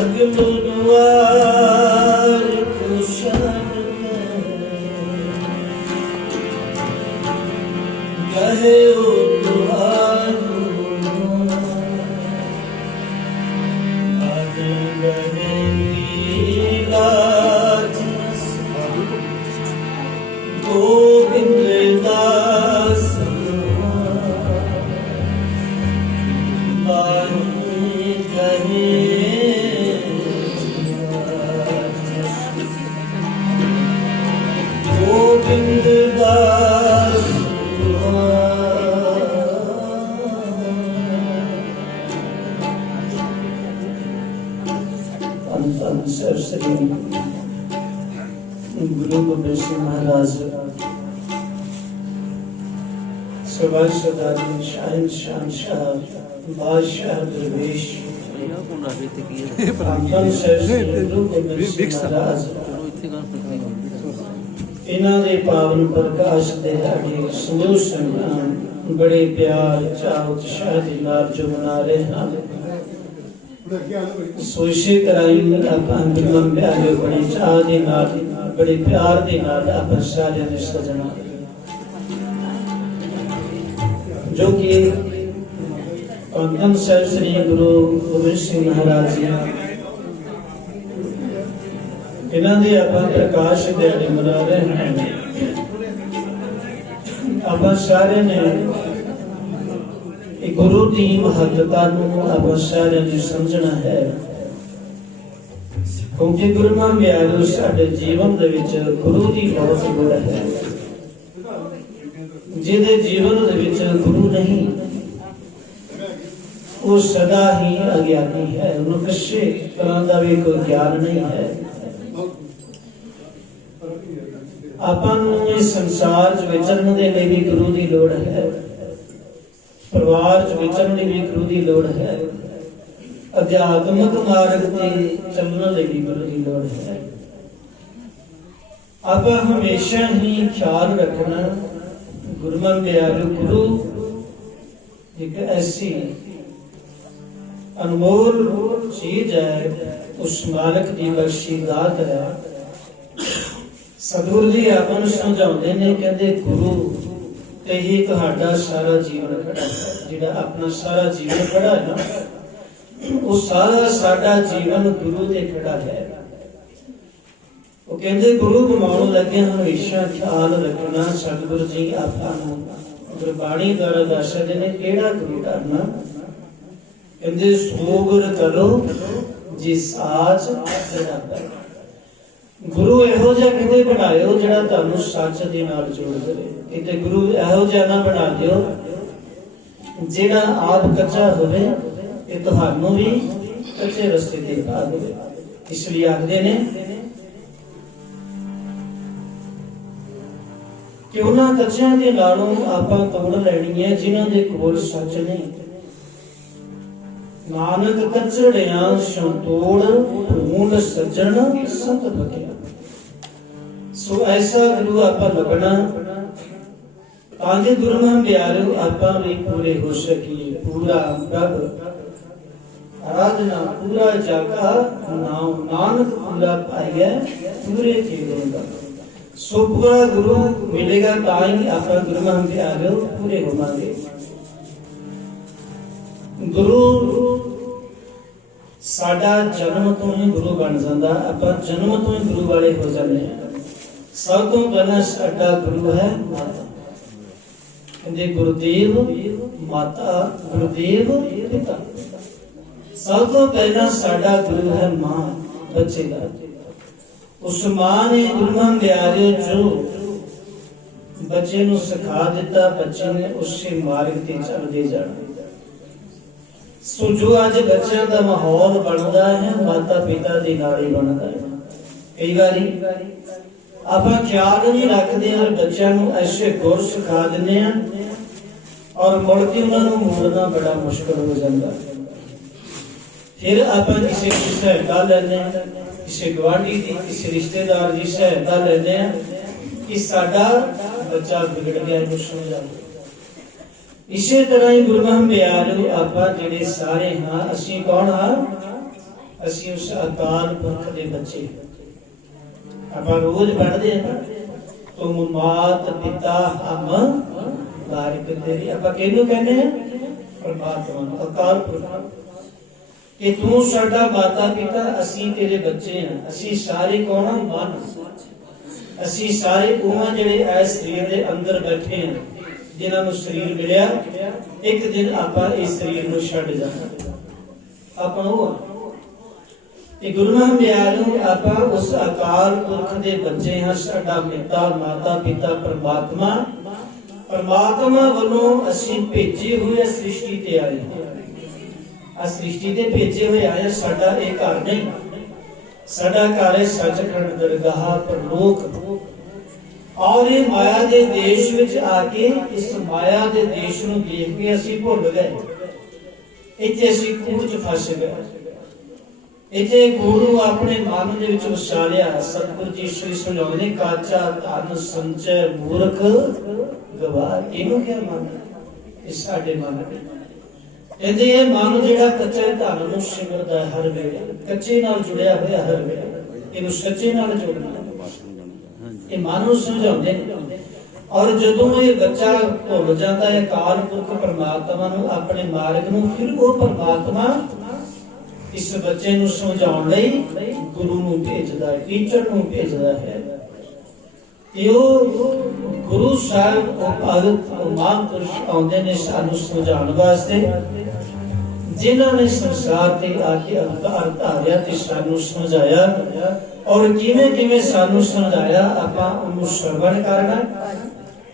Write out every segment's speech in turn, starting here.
अगलो द्वार कुशन कहे ओ दुआरो गोविंद दास गोविंद दास श्री गुरु गोबिंद सिंह महाराज शहंशाह बादशाह दरवेश इन्हां दे पावन प्रकाश दिहाड़े समूह संगतां बड़े प्यार चाह उत्साह दे नाल जो मना रहे हैं। सोशे कराई आपां बिलम प्यारे बड़े चाह दे नाल बड़े प्यार दे नाल आपां सारे दे सजना जो कि पंगम साहिब श्री गुरु गोबिंद सिंह महाराज जी इन्हां दे आपां प्रकाश दिहाड़े मना रहे हैं। आपां सारे ने गुरु की महत्ता आपां सारे ने समझना है क्योंकि गुरु महाराज साडे जीवन दे विच गुरु की बहुत लोड़ है। जिहदे जीवन दे विच गुरु नहीं वो सदा ही अज्ञानी है, उन्हें किसी तरह का भी कोई ज्ञान नहीं है। आपां नूं इस संसार च विचरण दे लई भी गुरु की लोड़ है, परिवार च विचरण लई भी गुरु की लोड़ है, अध्यात्मक मार्ग ते चलण लई भी गुरु की लोड़ है। आपां हमेशा ही ख्याल रखना गुरुमन प्यारे गुरु एक ऐसी अनमोल चीज है, उस मालिक की बख्शी दात है। सतगुरु जी आपां समझाउंदे ने कहंदे गुरु ते ही तुहाडा सारा जीवन खड़ा है। जिहड़ा अपना सारा जीवन खड़ा है ना वो सारा साडा जीवन गुरु ते खड़ा है। वो कहंदे गुरु कमाउण लगे हमेशा ख्याल रखना सतगुरु जी आपां नूं गुरबाणी द्वारा दसदे ने किहड़ा गुरु करना। कहंदे सो गुर करो जिस आज खड़ा गुरु इहो जिहा किते बनाओ जिहड़ा तुहानूं सच दे नाल जोड़ देवे। किते गुरु इहो जिहा ना बना दिओ जिहड़ा आप कच्चा होवे ते तुहानूं भी कच्चे रस्ते ते पा देवे। इसलिए आखदे ने कि उन्हां कच्चिਆਂ ਦੇ ਨਾਲੋਂ ਆਪਾਂ ਤੋੜ ਲੈਣੀ ਹੈ ਜਿਨ੍ਹਾਂ ਦੇ ਕੋਲ ਸੱਚ ਨਹੀਂ। नानक कचड़ियां संतोड़ ढूंढ सज्जन संत बकिया। सो ऐसा गुरु आपा लगना ताकि गुरु महान प्यारे आपा भी पूरे हो सकिए। पूरा प्रभ आराधना पूरा जागा नाम नानक पूरा पाइए पूरे जीवन। सो पूरा गुरु मिलेगा ताकि आपा गुरु महान प्यारे पूरे होवांगे। गुरु साडा जन्म तो ही गुरु बन जाता, आपां जन्म तो ही गुरु वाले हो जाते हैं। सब तो पहला साडा गुरु है माता। कहंदे गुरुदेव माता गुरुदेव पिता। सब तो पहला साडा गुरु है मां बच्चे का। उस मां ने गुरु महान प्यारे जो बच्चे नूं सिखा दिता बच्चे ने उसे मार्ग ते चलदे जाना। सो जो आज बच्चों का माहौल बनता है माता पिता की नाड़ी बनता है। कई बारी आप ख्याल नहीं रखते और बच्चों को ऐसे गुर सिखा दें और मुड़ के उन्होंने मोड़ना बड़ा मुश्किल हो जाता। फिर आप किसी की सहायता लेने किसी गुआढ़ी की किसी रिश्तेदार की सहायता लेने कि साडा बच्चा बिगड़ गया समझा। इसे तरह ही गुरु महान प्यारे आपां जिहड़े सारे हां असीं कौन हां ਅਸੀਂ ਉਸ ਅਕਾਲ ਪੁਰਖ ਦੇ ਬੱਚੇ। ਆਪਾਂ ਰੋਜ਼ ਪੜ੍ਹਦੇ ਹਾਂ ਨਾ, ਤੁਮ ਮਾਤ ਪਿਤਾ ਹਮ ਵਾਰਿਕ ਤੇਰੀ। ਆਪਾਂ ਕਿਹਨੂੰ ਕਹਿੰਦੇ ਹਾਂ? ਪਰਮਾਤਮਾ ਨੂੰ, ਅਕਾਲ ਪੁਰਖ। ਕਿ ਤੂੰ ਸਾਡਾ ਮਾਤਾ ਪਿਤਾ, ਅਸੀਂ ਤੇਰੇ ਬੱਚੇ ਹਾਂ। ਅਸੀਂ ਸਾਰੇ ਕੌਣ ਹਾਂ? ਮਨ। ਅਸੀਂ ਸਾਰੇ ਉਹ ਜਿਹੜੇ ਇਸ ਸਰੀਰ ਦੇ ਅੰਦਰ ਬੈਠੇ ਹਾਂ, ਜਿਨ੍ਹਾਂ ਨੂੰ ਸਰੀਰ ਮਿਲਿਆ। ਇੱਕ ਦਿਨ ਆਪਾਂ ਇਸ ਸਰੀਰ ਨੂੰ ਛੱਡ ਜਾਣਾ। ਆਪਾਂ ਉਹ ਤੇ ਗੁਰੂ ਮਹਾਰਾਜ ਨੂੰ ਆਪਾਂ ਉਸ ਅਕਾਲ ਪੁਰਖ ਦੇ ਬੱਚੇ ਹਾਂ। ਸਾਡਾ ਪਿਤਾ ਮਾਤਾ ਪਿਤਾ ਪਰਮਾਤਮਾ, ਪਰਮਾਤਮਾ ਵੱਲੋਂ ਅਸੀਂ ਭੇਜੇ ਹੋਏ ਸ੍ਰਿਸ਼ਟੀ ਤੇ ਆਏ। ਆ ਸ੍ਰਿਸ਼ਟੀ ਤੇ ਭੇਜੇ ਹੋਏ ਆਏ। ਸਾਡਾ ਇਹ ਘਰ ਨਹੀਂ, ਸਾਡਾ ਘਰ ਹੈ ਸੱਚਖੰਡ ਦਰਗਾਹ ਪਰਲੋਕ। ਔਰ ਇਹ ਮਾਇਆ ਦੇ ਦੇਸ਼ ਵਿੱਚ ਆ ਕੇ ਇਸ ਮਾਇਆ ਦੇ ਦੇਸ਼ ਨੂੰ ਦੇਖ ਕੇ ਅਸੀਂ ਭੁੱਲ ਗਏ। ਇੱਥੇ ਅਸੀਂ ਕੂੜ ਚ ਫਸ ਗਏ। ਇੱਥੇ ਗੁਰੂ ਆਪਣੇ ਮਨ ਦੇ ਵਿੱਚ ਉਸਾਰਿਆ। ਸਤਿਗੁਰੂ ਜੀ ਸ੍ਰੀ ਸਮਝਾਉਂਦੇ ਨੇ, ਕਾਚਾ ਧਨ ਸੰਚੈ ਮੂਰਖ ਗਵਾ। ਇਹਨੂੰ ਕਿਹਾ ਮਨ? ਇਹ ਸਾਡੇ ਮਨ ਕਹਿੰਦੇ ਇਹ ਮਨ ਜਿਹੜਾ ਕੱਚੇ ਧਨ ਨੂੰ ਸਿਮਰਦਾ ਹਰ ਵੇਲੇ, ਕੱਚੇ ਨਾਲ ਜੁੜਿਆ ਹੋਇਆ ਹਰ ਵੇਲੇ, ਇਹਨੂੰ ਸੱਚੇ ਨਾਲ ਜੋੜਨਾ। ਇਹ ਮਨ ਨੂੰ ਸਮਝਾਉਂਦੇ ਨੇ। ਔਰ ਜਦੋਂ ਇਹ ਬੱਚਾ ਭੁੱਲ ਜਾਂਦਾ ਹੈ ਅਕਾਲ ਪੁਰਖ ਪਰਮਾਤਮਾ ਨੂੰ, ਆਪਣੇ ਮਾਰਗ ਨੂੰ, ਫਿਰ ਉਹ ਪਰਮਾਤਮਾ ਇਸ ਬੱਚੇ ਨੂੰ ਸਮਝਾਉਣ ਲਈ ਗੁਰੂ ਨੂੰ ਭੇਜਦਾ ਹੈ, ਟੀਚਰ ਨੂੰ ਭੇਜਦਾ ਹੈ। ਗੁਰੂ ਸਾਹਿਬ ਉਹ ਭਗਤ ਉਹ ਮਹਾਂਪੁਰਸ਼ ਆਉਂਦੇ ਨੇ ਸਾਨੂੰ ਸਮਝਾਉਣ ਵਾਸਤੇ, ਜਿਨ੍ਹਾਂ ਨੇ ਸੰਸਾਰ ਤੇ ਆ ਕੇ ਅਵਤਾਰ ਧਾਰਿਆ ਤੇ ਸਾਨੂੰ ਸਮਝਾਇਆ। ਔਰ ਕਿਵੇਂ ਕਿਵੇਂ ਸਾਨੂੰ ਸਮਝਾਇਆ, ਆਪਾਂ ਉਹਨੂੰ ਸ਼ਰਵਣ ਕਰਨਾ।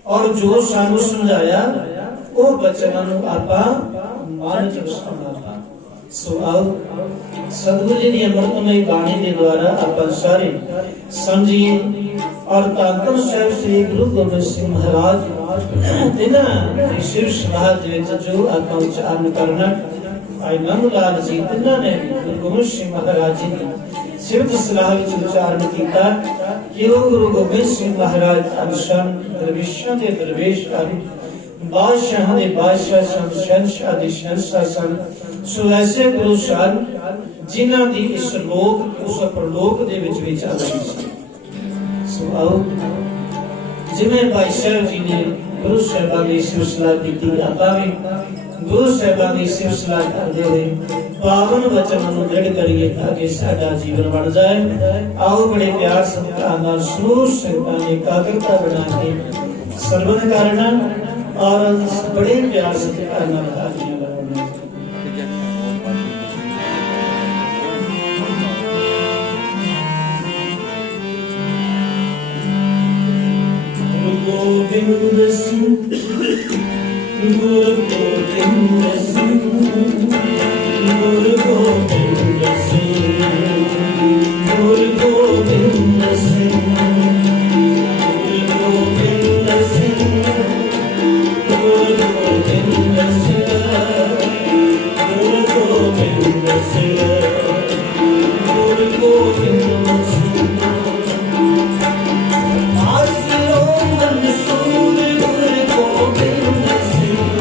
ਔਰ ਜੋ ਸਾਨੂੰ ਸਮਝਾਇਆ ਉਹ ਬਚਨਾਂ ਨੂੰ ਆਪਾਂ ਮਨ ਚ ਵਸਾਉਣਾ। ਸੋ ਆਓ ਸਤਿਗੁਰੂ ਜੀ ਦੀ ਅੰਮ੍ਰਿਤਮਈ ਬਾਣੀ ਦੇ ਦੁਆਰਾ ਆਪਾਂ ਸਾਰੇ ਸਮਝੀਏ। ਔਰ ਧੰਨ ਧੰਨ ਸਾਹਿਬ ਸ੍ਰੀ ਗੁਰੂ ਗੋਬਿੰਦ ਸਿੰਘ ਮਹਾਰਾਜ ਇਹਨਾਂ ਸ਼ਿਵ ਸਮਾਜ ਦੇ ਵਿੱਚ ਜੋ ਆਪਾਂ ਉਚਾਰਨ ਕਰਨਾ, ਭਾਈ ਨੰਦ ਲਾਲ ਜੀ ਤਿੰਨਾਂ ਨੇ ਗੁਰੂ ਗੋਬਿੰਦ ਸਿੰਘ ਮਹਾਰਾਜ ਜੀ ਦੀ ਸਿਫਤ ਸਲਾਹ ਵਿੱਚ ਉਚਾਰਨ ਕੀਤਾ ਕਿ ਉਹ ਗੁਰੂ ਗੋਬਿੰਦ ਸਿੰਘ ਮਹਾਰਾਜ ਅਨਸ਼ਨ ਦਰਵੇਸ਼ਾਂ ਦੇ ਦਰਵੇਸ਼ ਹਨ, ਬਾਦਸ਼ਾਹਾਂ ਦੇ ਬਾਦਸ਼ਾਹ ਸਨ, ਸ਼ਹਿਨਸ਼ਾਹ ਦੇ ਸ਼ਹਿਨਸ਼ਾਹ ਸਨ। ਸੋ ਐਸੇ ਗੁਰੂ ਸਨ ਜਿਨ੍ਹਾਂ ਦੀ ਇਸ ਲੋਕ ਉਸ ਪਰਲੋਕ ਦੇ ਵਿੱਚ ਵਿਚਾਰ ਸੀ। ਸੋ ਆਓ ਜਿਵੇਂ ਭਾਈ ਸਾਹਿਬ ਜੀ ਨੇ ਗੁਰੂ ਸਾਹਿਬਾਂ ਦੀ ਸਿਲਸਿਲਾ ਕੀਤੀ, ਆਪਾਂ ਵੀ ਗੁਰੂ ਸਾਹਿਬਾਂ ਦੀ ਸਿਲਸਿਲਾ ਕਰਦੇ ਹੋਏ ਪਾਵਨ ਵਚਨਾਂ ਨੂੰ ਦ੍ਰਿੜ ਕਰੀਏ ਤਾਂ ਕਿ ਸਾਡਾ ਜੀਵਨ ਬਣ ਜਾਏ। ਆਓ ਬੜੇ ਪਿਆਰ ਸਤਿਕਾਰ ਨਾਲ ਸਮੂਹ ਸੰਗਤਾਂ ਨੇ ਇਕਾਗਰਤਾ ਬਣਾ ਕੇ ਸਰਵਣ ਕਰਨਾ ਔਰ ਬੜੇ ਪਿਆਰ ਸਤਿਕਾਰ ਨਾਲ ਹਾਜ਼ਰੀਆਂ ਲਗਾਉਣਾ। Govind Singh, Guru Govind Singh, Guru Govind Singh, Guru Govind Singh, Guru Govind Singh, Guru Govind Singh, Guru Govind Singh, Guru Govind Singh। Mansoor Guru Gobind Singh,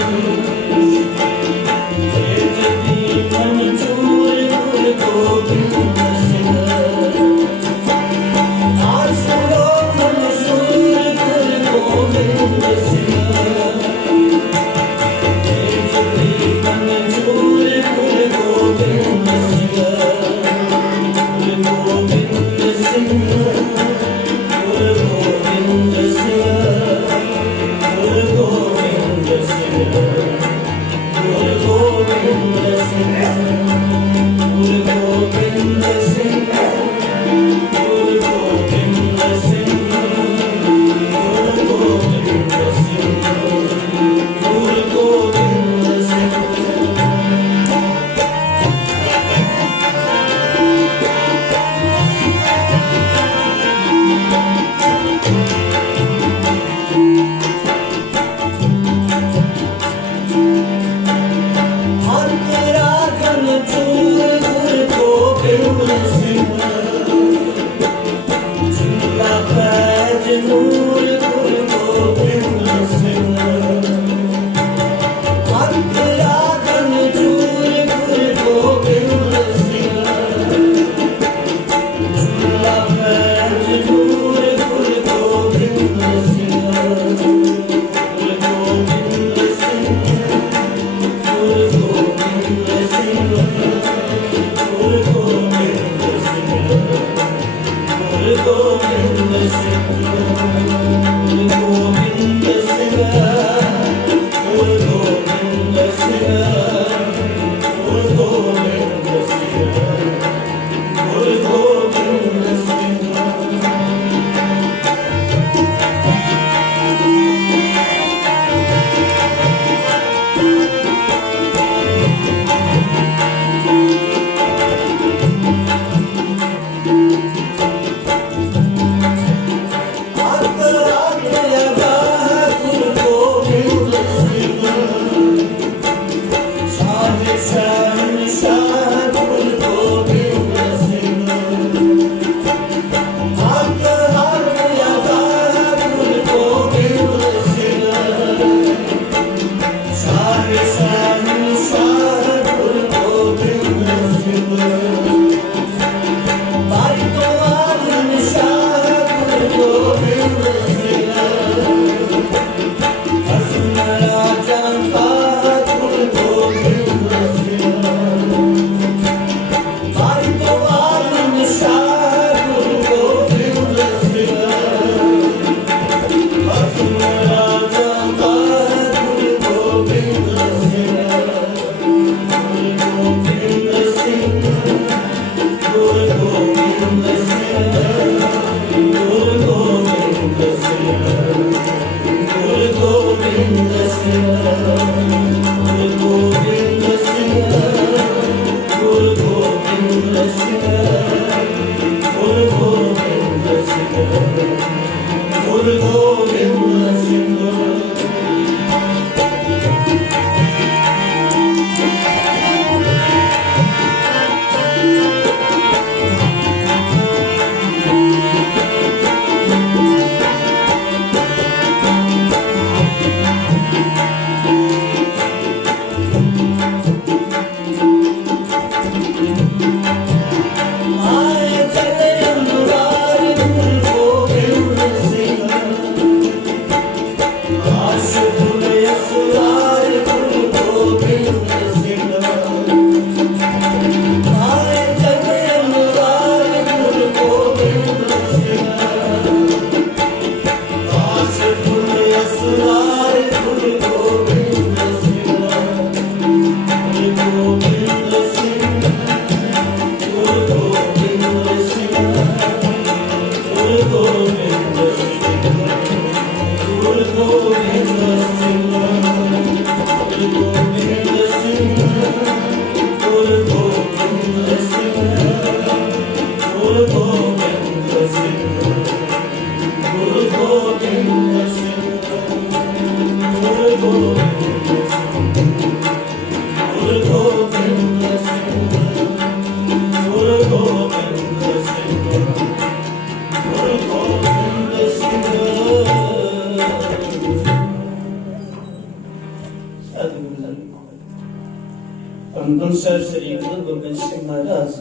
गुरु साहब श्री गुरु गोबिंद सिंह महाराज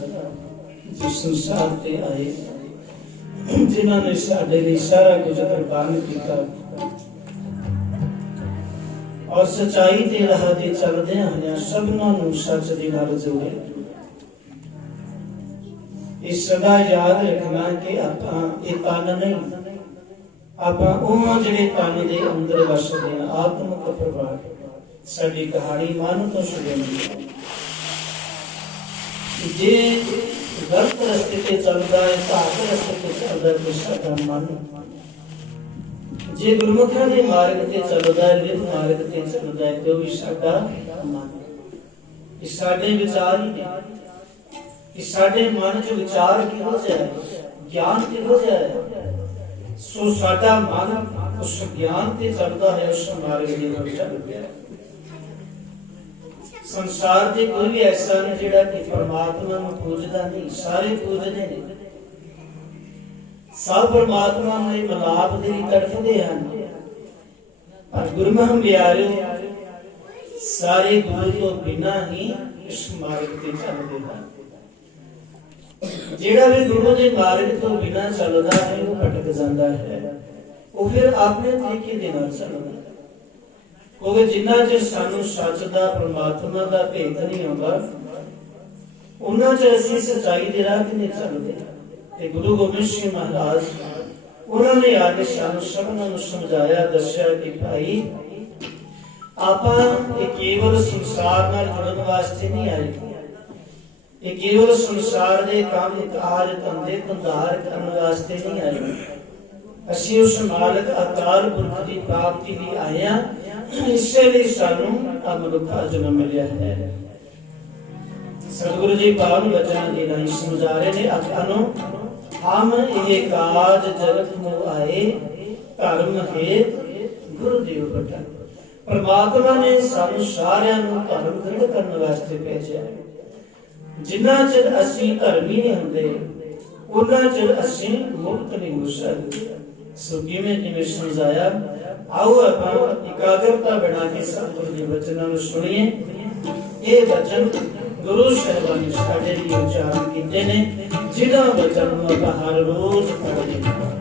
जो संसार ते आए, जिन्होंने साडे लिए सारा कुछ कुर्बान किया और सच्चाई ते राह ते चलदे होया सबना नूं सच दे नाल जोड़े। इस सदा याद रखना कि आपां ये तन नहीं, आपां उह जिहड़े तन दे अंदर वसदे हैं आत्मक प्रभाव। साडी कहानी मन तो शुरू होंदी है। जे गलत रस्ते ते चलदा है, भाग रस्ते ते चलदा है, तो साडा मन जे गुरमुखां दे मार्ग ते चलदा है, विध मार्ग ते चलदा है, तो भी साडा मन। इस साडे विचार ही ने, इस साडे मन च विचार किहो जिहा है, ज्ञान किहो जिहा है, सो साडा मन उस ज्ञान ते चलदा है, उस मार्ग दे नाल चलदा है। संसार दे कोई भी ऐसा नहीं जिहड़ा कि परमात्मा नूं पूजदा नहीं, सारे पूजदे ने। सब परमात्मा नूं मनाप दे लई तड़फदे हन, पर गुरमुख प्यारे सारे गुरु तो बिना ही इस मार्ग ते चलदे हन। जिहड़ा भी गुरु दे मार्ग तो बिना चलदा है वो भटक जांदा है, वो फिर अपने तरीके दे नाल चलदा है। क्योंकि जिन्ना चਿਰ सानू सच दा परमात्मा दा भेद नहीं आउंदा, उन्ना चਿਰ ਅਸੀਂ सच्चाई दे राह ते नहीं चलदे। ते गुरु गोबिंद सिंह महाराज उन्होंने आके सानू सबना नूं समझाया, दस्या कि भाई आपां ये केवल संसार नाल जुड़न वास्ते नहीं आए, ये केवल संसार दे काम कार धंधे धंधार करन वास्ते नहीं आए। ਅਸੀਂ उस मालक अकाल पुरख की प्राप्ति ਲਈ आए हां, इसे लिए सानू मनुखा जन्म मिलिया है। सतगुरु जी पावन वचन दे राही समझा रहे ने आपां हम ये काज जगत में आए, धर्म हेत गुरुदेव बटा। परमात्मा ने सानू सारिਆਂ ਨੂੰ धर्म दृढ़ करने वास्ते भेजा। जिन्ना चिर ਅਸੀਂ धर्मी नहीं ਹੁੰਦੇ, ਉਹਨਾਂ चिर ਅਸੀਂ मुक्त नहीं हो सकते। सो जिवें समझाया, आओ आपां एकाग्रता बना के सतगुरु के वचनों को सुनिए। ये वचन गुरु साहिबान ने साडे लिए उच्चारण कीते ने, जिन्हां वचन नूं आपां हर रोज पढ़दे हां।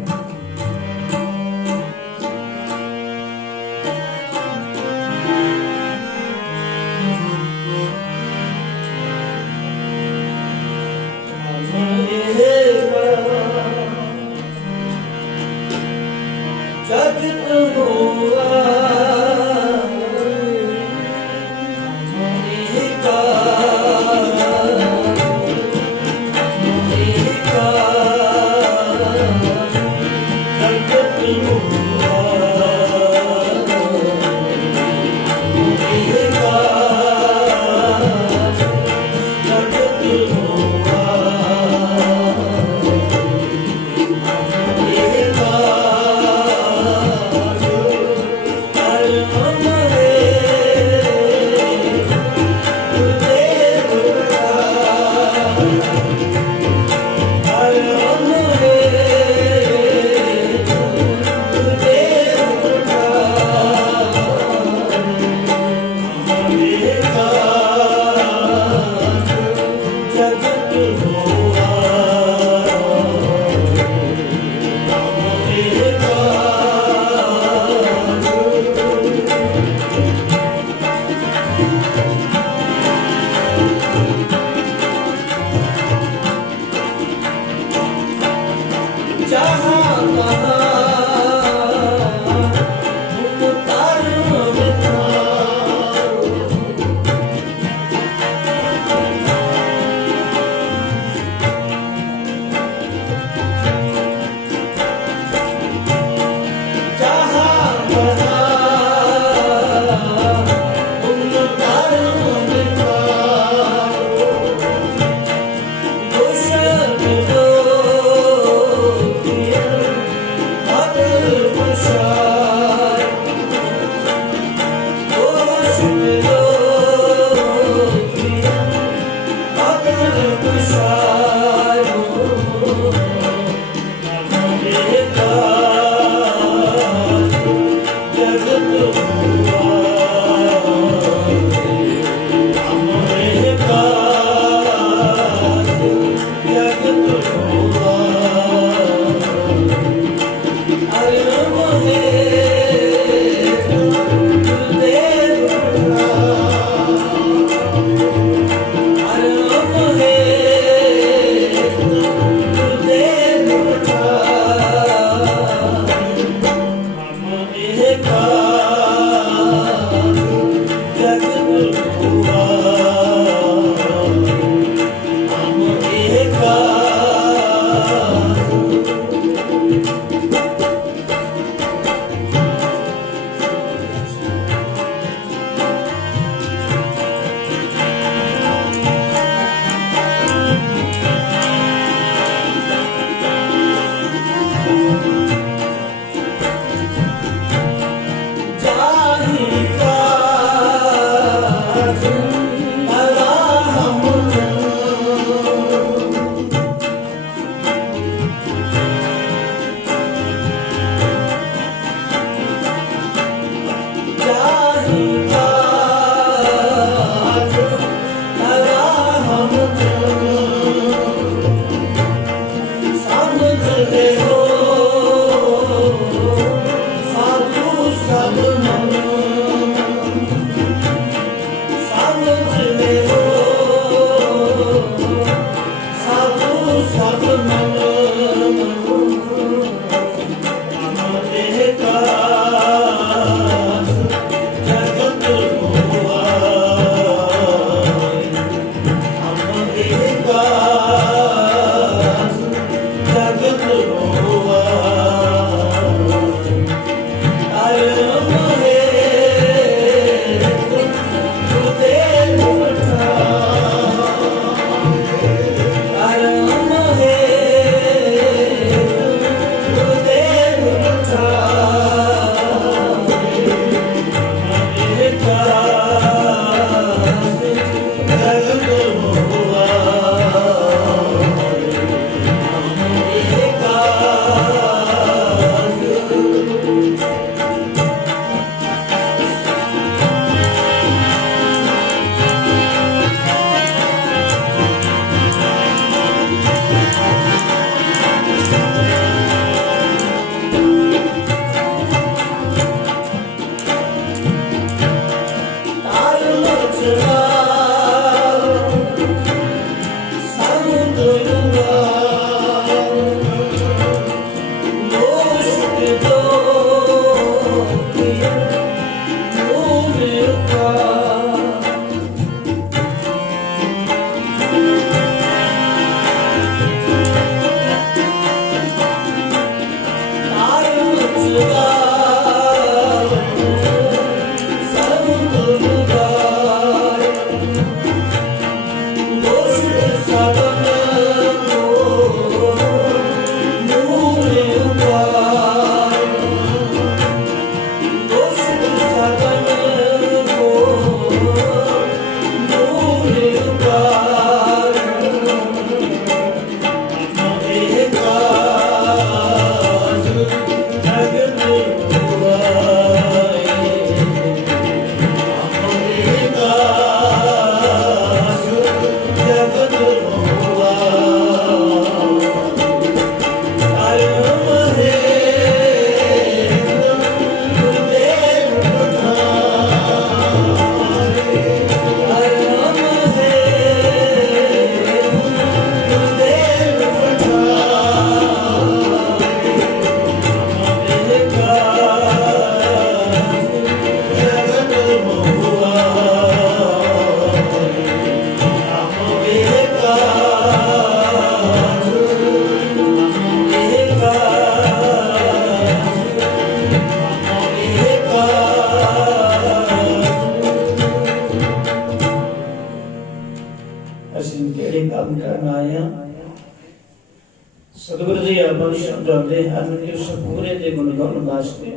सतगुरु जी आप समझाते हैं कि उस पूरे के गुण गाउन वास्ते,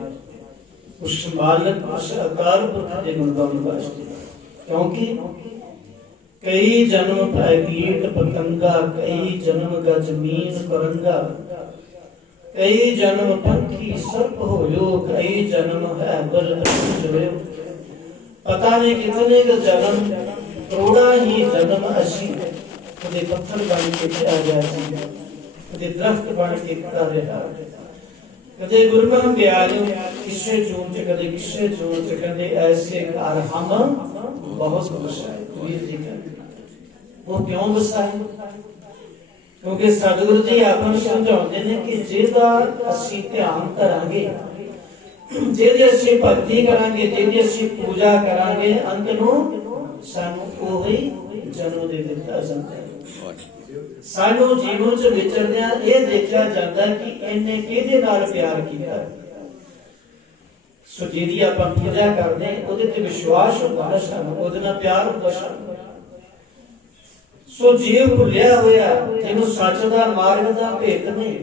उस मालक उस अकाल पुरख के गुण गाउन वास्ते, क्योंकि कई जन्म पै कीट पतंगा, कई जन्म का जमीन करंगा, कई जन्म पंखी सर्प होयो, कई जन्म है बल जोयो। पता नहीं कितने का जन्म, करोड़ा ही जन्म असी कदे पत्थर बन के आ गया, कदे दरख्त बन के खड़ा रहा, कदे गुरमन ब्यालो किसे जून च, कदे किसे जून च, कदे ऐसे कार हम बहुत बसाए। वीर जी कहते वो क्यों बसाए? क्योंकि सतगुरु जी आपको समझाते हैं कि जेदा असी ध्यान करांगे, जेदी असी भक्ति करांगे, जेदी असी पूजा करांगे, अंत नूं सानू ओही जन्म दे दिता जाता है। सानू जीवन च विचरदियां ये देखा जाता है कि इन्हें किहदे नाल प्यार कीता। सो जेदी आपां पूजा करदे ओहदे ते विश्वास हुंदा है, सानू ओहदे नाल प्यार हुंदा सानू। सो जीव भुलिया होया जिन्हों सच दा मार्ग दा भेत नहीं,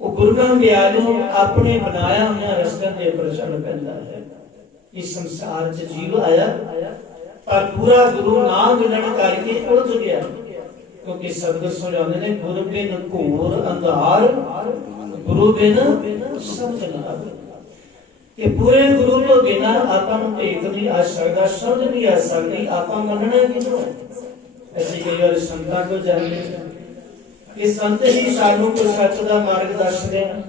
वो गुरु नानक ब्यालो अपने बनाया हुआ रस्ते दे उपर चल पैंदा है। इस संसार च जीव आया पर पूरा गुरु ना मिलण करके उलझ गया, क्योंकि सतगुर समझाते हैं गुरु बिन घोर अंधार, गुरु बिन समझ ना आवे। कि पूरे गुरु तो बिना आपां नूं भेत नहीं आ सकदा, समझ नहीं आ सकदी, आपां मनना किहनूं? ऐसे कई बार संतां को जाने कि संत ही सानू को सच दा मार्ग दसदे हैं,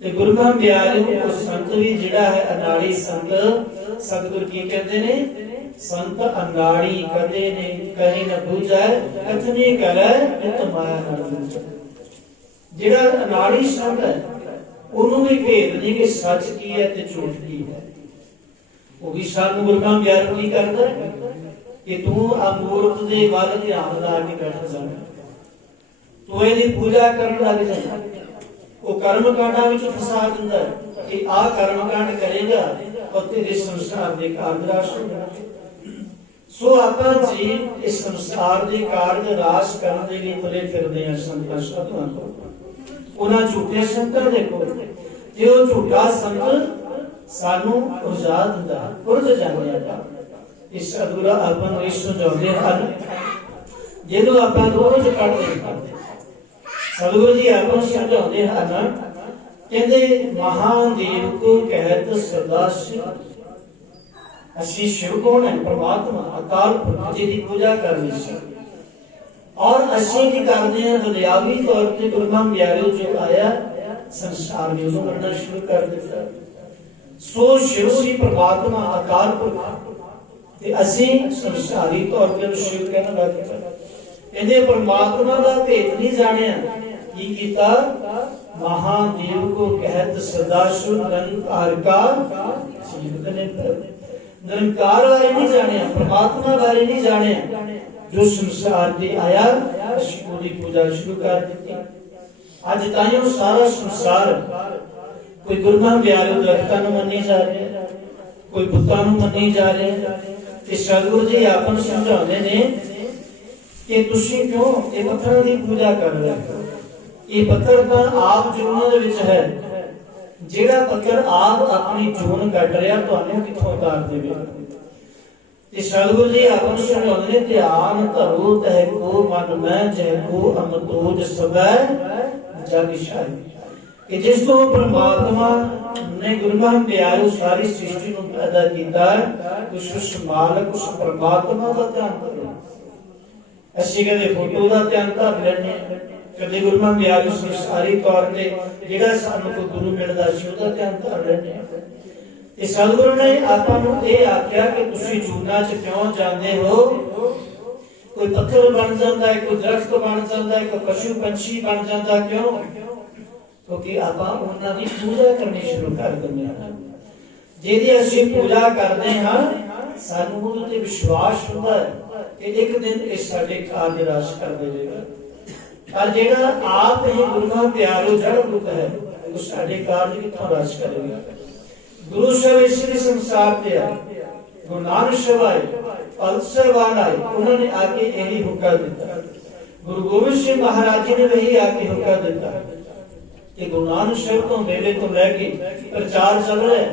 ते गुरु नानक ब्यालो को संत भी जिहड़ा है अनाड़ी संत। सतगुर की कहते ने संत अनाड़ी कदे ने कहीं न बूझै, कथनी करे नित माया नाल बूझै। जिहड़ा अनाड़ी संत है ਉਹਨੂੰ ਵੀ ਭੇਦ ਨਹੀਂ ਕਿ ਸੱਚ ਕੀ ਹੈ ਤੇ ਝੂਠ ਕੀ ਹੈ। ਉਹ ਵੀ ਸਾਨੂੰ ਗੁਰੂ ਨਾਨਕ ਗਿਆਨ ਕੀ ਕਰਦਾ ਕਿ ਤੂੰ ਅਮੂਰਤ ਦੇ ਵੱਲ ਧਿਆਨ ਲਾ ਕੇ ਬੈਠ ਜਾ, ਤੂੰ ਇਹਦੀ ਪੂਜਾ ਕਰਨ ਲੱਗ ਜਾ। ਉਹ ਕਰਮ ਕਾਂਡਾਂ ਵਿੱਚ ਫਸਾ ਦਿੰਦਾ ਕਿ ਆਹ ਕਰਮ ਕਾਂਡ ਕਰੇਗਾ ਤਾਂ ਤੇਰੇ ਸੰਸਾਰ ਦੇ ਕਾਰਜ ਰਾਸ ਹੋਣਗੇ। ਸੋ ਆਪਾਂ ਜੀ ਇਸ ਸੰਸਾਰ ਦੇ ਕਾਰਜ ਰਾਸ ਕਰਨ ਦੇ ਲਈ ਤੁਰੇ ਫਿਰਦੇ ਹਾਂ ਸੰਤਾਂ ਸਾਧੂਆਂ ਤੋਂ। ਉਹਨਾਂ ਝੂਠੇ ਸੰਤਾਂ ਦੇ ਕੋਲ ਜੇ ਉਹ ਝੂਠਾ ਸੰਤ ਸਾਨੂੰ ਉਰਜਾ ਦਿੰਦਾ, ਉਰਜ ਜਾਂਦੇ ਆਪਾਂ। ਇਸ ਅਧੂਰਾ ਆਪਾਂ ਨੂੰ ਇਸ ਸਮਝਾਉਂਦੇ ਹਨ ਜਿਹਨੂੰ ਆਪਾਂ ਰੋਜ਼ ਪੜ੍ਹਦੇ ਹਾਂ। ਸਤਿਗੁਰੂ ਜੀ ਆਪਾਂ ਨੂੰ ਸਮਝਾਉਂਦੇ ਹਨ, ਕਹਿੰਦੇ ਮਹਾਦੇਵ ਕੋ ਕਹਿਤ ਸਦਾ ਸਿਵ। ਅਸੀਂ शिव कौन है? परमात्मा अकाल पुरख जी की पूजा करनी सी। और ਅਸੀਂ ਕੀ ਕਰਦੇ ਹਾਂ ਦੁਨਿਆਵੀ ਤੌਰ ਤੇ ਗੁਰੂ ਨਾਨਕ ਪਿਆਰੇ ਜੋ ਆਇਆ ਸੰਸਾਰ में उसको करना शुरू कर ਦਿੱਤਾ। ਸੋ शिव ਸੀ परमात्मा अकाल पुरख ਤੇ ਅਸੀਂ ਸੰਸਾਰੀ ਤੌਰ ਤੇ शिव ਕਹਿਣ ਲੱਗ ਪਏ। ਇਹਦੇ परमात्मा ਦਾ ਭੇਦ ਨਹੀਂ ਜਾਣਿਆ। ਕੀ ਕੀਤਾ? महादेव को कहत सदाशिव निरंकार का जीवन निरंकार बारे नहीं जाने, परमात्मा बारे नहीं जाने। जो संसार ते आया असीं ओदी पूजा शुरू कर दी। अज ताइयों सारा संसार कोई गुरु नानक प्यारे दरख्तां नूं मन्नी जा रहा, कोई बुतां नूं मन्नी जा रहा। ते सतगुरु जी आपां नूं समझाउंदे ने कि तुसीं क्यों ये पत्थरां दी पूजा कर रहे हो? ये पत्थर तां आप जूनां दे विच है। ਜਿਹੜਾ ਪੱਥਰ ਆਪ ਆਪਣੀ ਜੂਨ ਕੱਢ ਰਿਹਾ ਤੁਹਾਨੂੰ ਕਿੱਥੋਂ ਉਤਾਰ ਦੇਵੇ? ਤੇ ਸਤਿਗੁਰੂ ਜੀ ਆਪਾਂ ਨੂੰ ਸਮਝਾਉਂਦੇ ਨੇ ਧਿਆਨ ਧਰੋ ਤਹਿ ਕੋ ਮਨ ਮੈਂ ਜੈ ਕੋ ਅਮਤੋਜ ਸਬੈ ਜਗ ਸ਼ਾਈ। ਕਿ ਜਿਸ ਤੋਂ ਪਰਮਾਤਮਾ ਨੇ ਗੁਰੂ ਨਾਨਕ ਪਿਆਰੇ ਸਾਰੀ ਸ੍ਰਿਸ਼ਟੀ ਨੂੰ ਪੈਦਾ ਕੀਤਾ, ਉਸ ਮਾਲਕ ਉਸ ਪਰਮਾਤਮਾ ਦਾ ਧਿਆਨ ਕਰੋ। ਅਸੀਂ ਕਦੇ ਫੋਟੋ ਦਾ ਧਿਆਨ ਧਰ ਲੈਂਦੇ, ਕਦੇ ਗੁਰੂ ਨਾਨਕ ਪਿਆਰੇ ਸੰਸਾਰੀ ਤੌਰ ਤੇ ਜਿਹੜਾ ਸਾਨੂੰ ਕੋਈ ਗੁਰੂ ਮਿਲਦਾ ਸੀ ਉਹਦਾ ਧਿਆਨ ਧਰ ਲੈਂਦੇ। ਤੇ ਸਤਿਗੁਰੂ ਨੇ ਆਪਾਂ ਨੂੰ ਇਹ ਆਖਿਆ ਕਿ ਤੁਸੀਂ ਜੂਨਾਂ 'ਚ ਕਿਉਂ ਜਾਂਦੇ ਹੋ? ਕੋਈ ਪੱਥਰ ਬਣ ਜਾਂਦਾ ਹੈ, ਕੋਈ ਦਰਖਤ ਬਣ ਜਾਂਦਾ ਹੈ, ਕੋਈ ਪਸ਼ੂ ਪੰਛੀ ਬਣ ਜਾਂਦਾ, ਕਿਉਂ? ਕਿਉਂਕਿ ਆਪਾਂ ਉਹਨਾਂ ਦੀ ਪੂਜਾ ਕਰਨੀ ਸ਼ੁਰੂ ਕਰ ਦਿੰਦੇ ਹਾਂ। ਜਿਹਦੀ ਅਸੀਂ ਪੂਜਾ ਕਰਦੇ ਹਾਂ ਸਾਨੂੰ ਉਹਦੇ ਤੇ ਵਿਸ਼ਵਾਸ ਹੁੰਦਾ ਹੈ ਕਿ ਇੱਕ ਦਿਨ ਇਹ ਸਾਡੇ ਕਾਰਜ ਰਾਸ ਕਰ ਦੇਵੇਗਾ। ਪਰ ਜਿਹੜਾ ਆਪ ਹੀ ਗੁਰੂ ਨਾਨਕ ਪਿਆਰੇ ਜੜ ਰੂਪ ਹੈ ਉਹ ਸਾਡੇ ਕਾਰਜ ਕਿੱਥੋਂ ਰਾਸ ਕਰੇਗਾ? ਗੁਰੂ ਸਾਹਿਬ ਇਸ ਸੰਸਾਰ ਤੇ ਆਏ, ਗੁਰੂ ਨਾਨਕ ਸਾਹਿਬ ਆਏ, ਭਗਤ ਸਾਹਿਬਾਨ ਆਏ, ਉਹਨਾਂ ਨੇ ਆ ਕੇ ਇਹੀ ਹੁਕਮ ਦਿੱਤਾ गुरु गोबिंद सिंह महाराज जी ने वही आके हुक्म दिता कि गुरु नानक साहब तो मेले तो लैके प्रचार चल रहा है,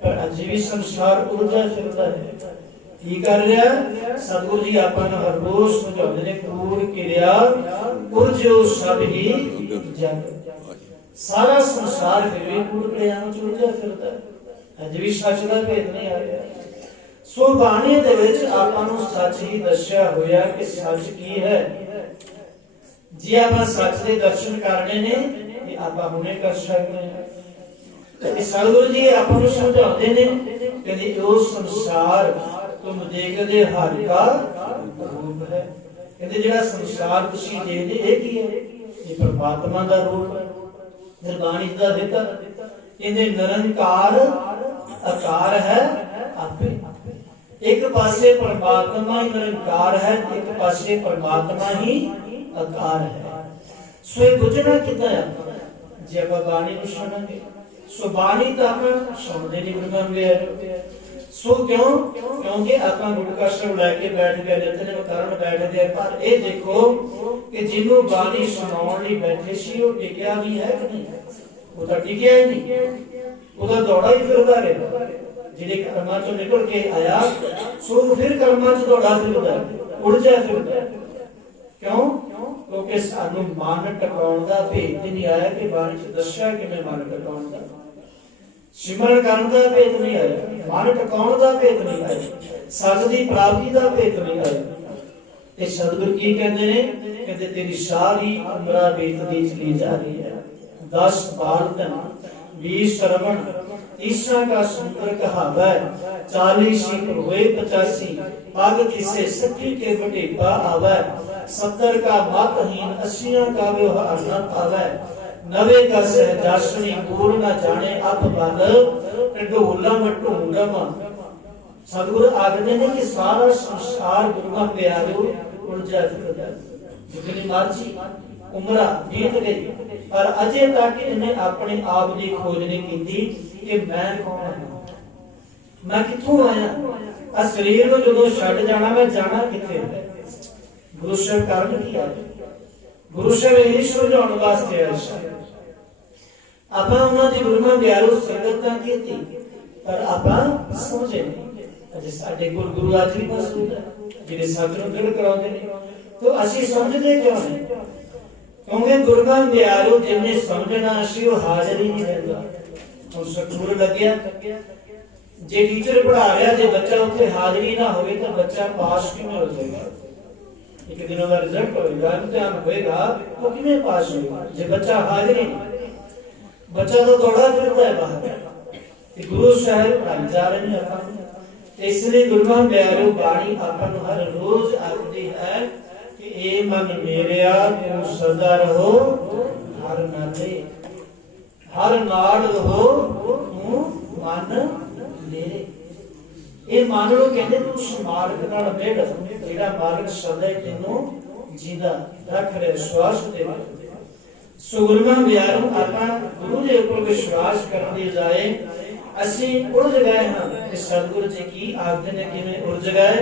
पर अज भी संसार उलझा फिरता है। की कर रहा सतगुरु जी आपां नूं हर रोज समझाउंदे ने, कूड़ किरिया उलझो सब ही जग। सारा संसार फिर भी कूड़ किरिया च उलझा फिरता है, अज भी सच का भेद नहीं आ रहा। सो बाणी दे विच आपां नूं सच ही दस्सिया होया कि सच की है। जे आपां सच दे दर्शन करने ने ते आपां हुणे कर सकते हैं। ते सतगुरु जी आपां नूं समझाउंदे ने कि जो संसार तुम देखदे हर का रूप है। कहते जिहड़ा संसार तुसीं देखदे इह की है, ये परमात्मा दा रूप है। फिर बाणी दा दिता कहंदे निरंकार आकार है आपे। एक पासे परमात्मा ही निरंकार है, एक पासे परमात्मा ही आकार है। सो ये बुझना कितना है जे आप बाणी नूं सुणांगे। सो बाणी तां सुणदे नहीं गुरबांगे। सो क्यों? क्योंकि आपां गुटका सब लैके बैठ गए, नित्य करन बैठ गए। पर ये देखो कि जिन्हों बाणी सुनाउण लई बैठे सी वो टिकिया भी है कि नहीं? वो तो टिकिया ही नहीं, वो तो दौड़ा ही फिरदा रहा। जिहड़े कर्मां चों निकल के आया सो फिर कर्मां च दौड़ा फिरदा, उलझा फिरदा। क्यों? क्योंकि सानू मन टकाउण दा भेद नहीं आया कि बाणी च दस्सिया किवें मन टकाउण दा। सिमरन करन दा भेद नहीं आया, मन टकाउण दा भेद नहीं आया, सच दी प्राप्ति दा भेद नहीं आया। ते सतगुर की कहते ने? कहते तेरी सारी उम्र बीतती चली जा रही है। 10 बाल धन 20 श्रवण 30 का सुंदर कहावा, 40 हुए 85 पग किसे 60 के बटेपा आवे, 70 का मतहीन 80 का व्यवहार न पावे, 90 का सहजासनी पूर्ण न जाने अब बल, ढोलम ढूंढम। सतगुरु आखदे ने कि सारा संसार गुरुआं प्यारो उलझा फिरदा। जितनी मर्जी उम्र बीत गई पर अजे तक इन्हें अपने आप की खोज नहीं की कि मैं कौन हां, मैं कित्थों आया, आ शरीर में जो छड्ड जाना मैं जाना कित्थे। गुरु साहब कारण की आए, गुरु साहब यही समझाउण वास्ते आए। आपां उन्हां दी गुरुआं प्यारो संगत तां कीती पर आपां समझे नहीं। अजे साडे गुरु अज भी मौजूद है जिहड़े सच नूं दिल कराउंदे ने, तो असीं समझदे क्यों नहीं? क्योंकि गुरुआं प्यारो जिन्हें समझना असीं वो हाजिर ही नहीं रहंदा। हुण सकूल लग्या, जे टीचर पढ़ा रहा जे बच्चा उत्थे हाजिरी ना होवे तो बच्चा पास किवें हो जाएगा? एक दिनों का रिजल्ट होएगा, इम्तिहान होएगा, वो किवें पास होएगा जे बच्चा हाजिरी नहीं? बच्चा तो दौड़ा फिरता है बाहर। गुरु साहब पढ़ाई जा रहे हैं आपां, इसलिए गुरुआं प्यारो बाणी आपां नूं हर रोज आखदी है कि ए मन मेरिया तू सदा रहो हर नाले, हर नाड़ रहो तू मन मेरे। ये मन नूं कहंदे तू उस मालक नाल मिल जिहड़ा मालक सदा तैनूं जिंदा रख रहा, श्वास दे। सो गुरुआं प्यारो आपां गुरु दे उपर विश्वास करदे जाए असीं उलझ गए हां कि सतगुरु जी की आखदे ने किवें उलझ गए।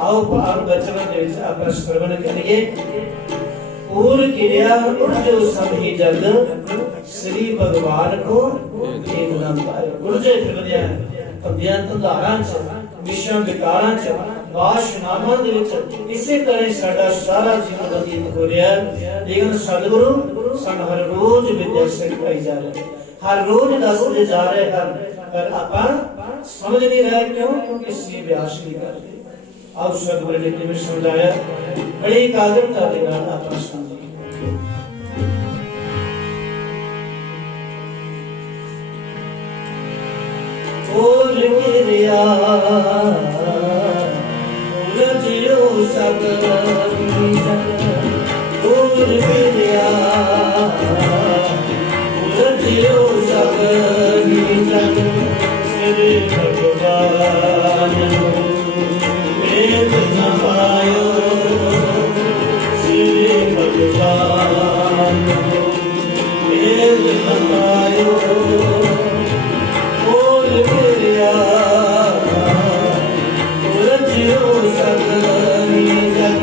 आओ भाव बचन दे विच आपां श्रवण करिए। पूर किरिया उलझो सब ही जग, श्री भगवान को एक ना पाए। उलझे फिरदे कंदियां धंधारां च, विषयां विकारां च, वासनावां दे विच इसे तरह साडा सारा जीवन बतीत हो रहा है। लेकिन सतगुरु सानूं हर रोज विद्या सिखाई जा रहे, हर रोज दसदे जा रहे हैं, पर आपां समझ नहीं रहे। क्यों? क्योंकि असीं अभ्यास नहीं कर रहे। आओ सतगुरु ने किवें समझाया, बड़ी एकाग्रता दे नाल आपां समझीए। पूर किरिया उलझियो सब जग, पूर किरिया उलझियो सब जग, श्री भगवान वेद न पायो, श्री भगवान वेद न पायो। उलझियो सब जग,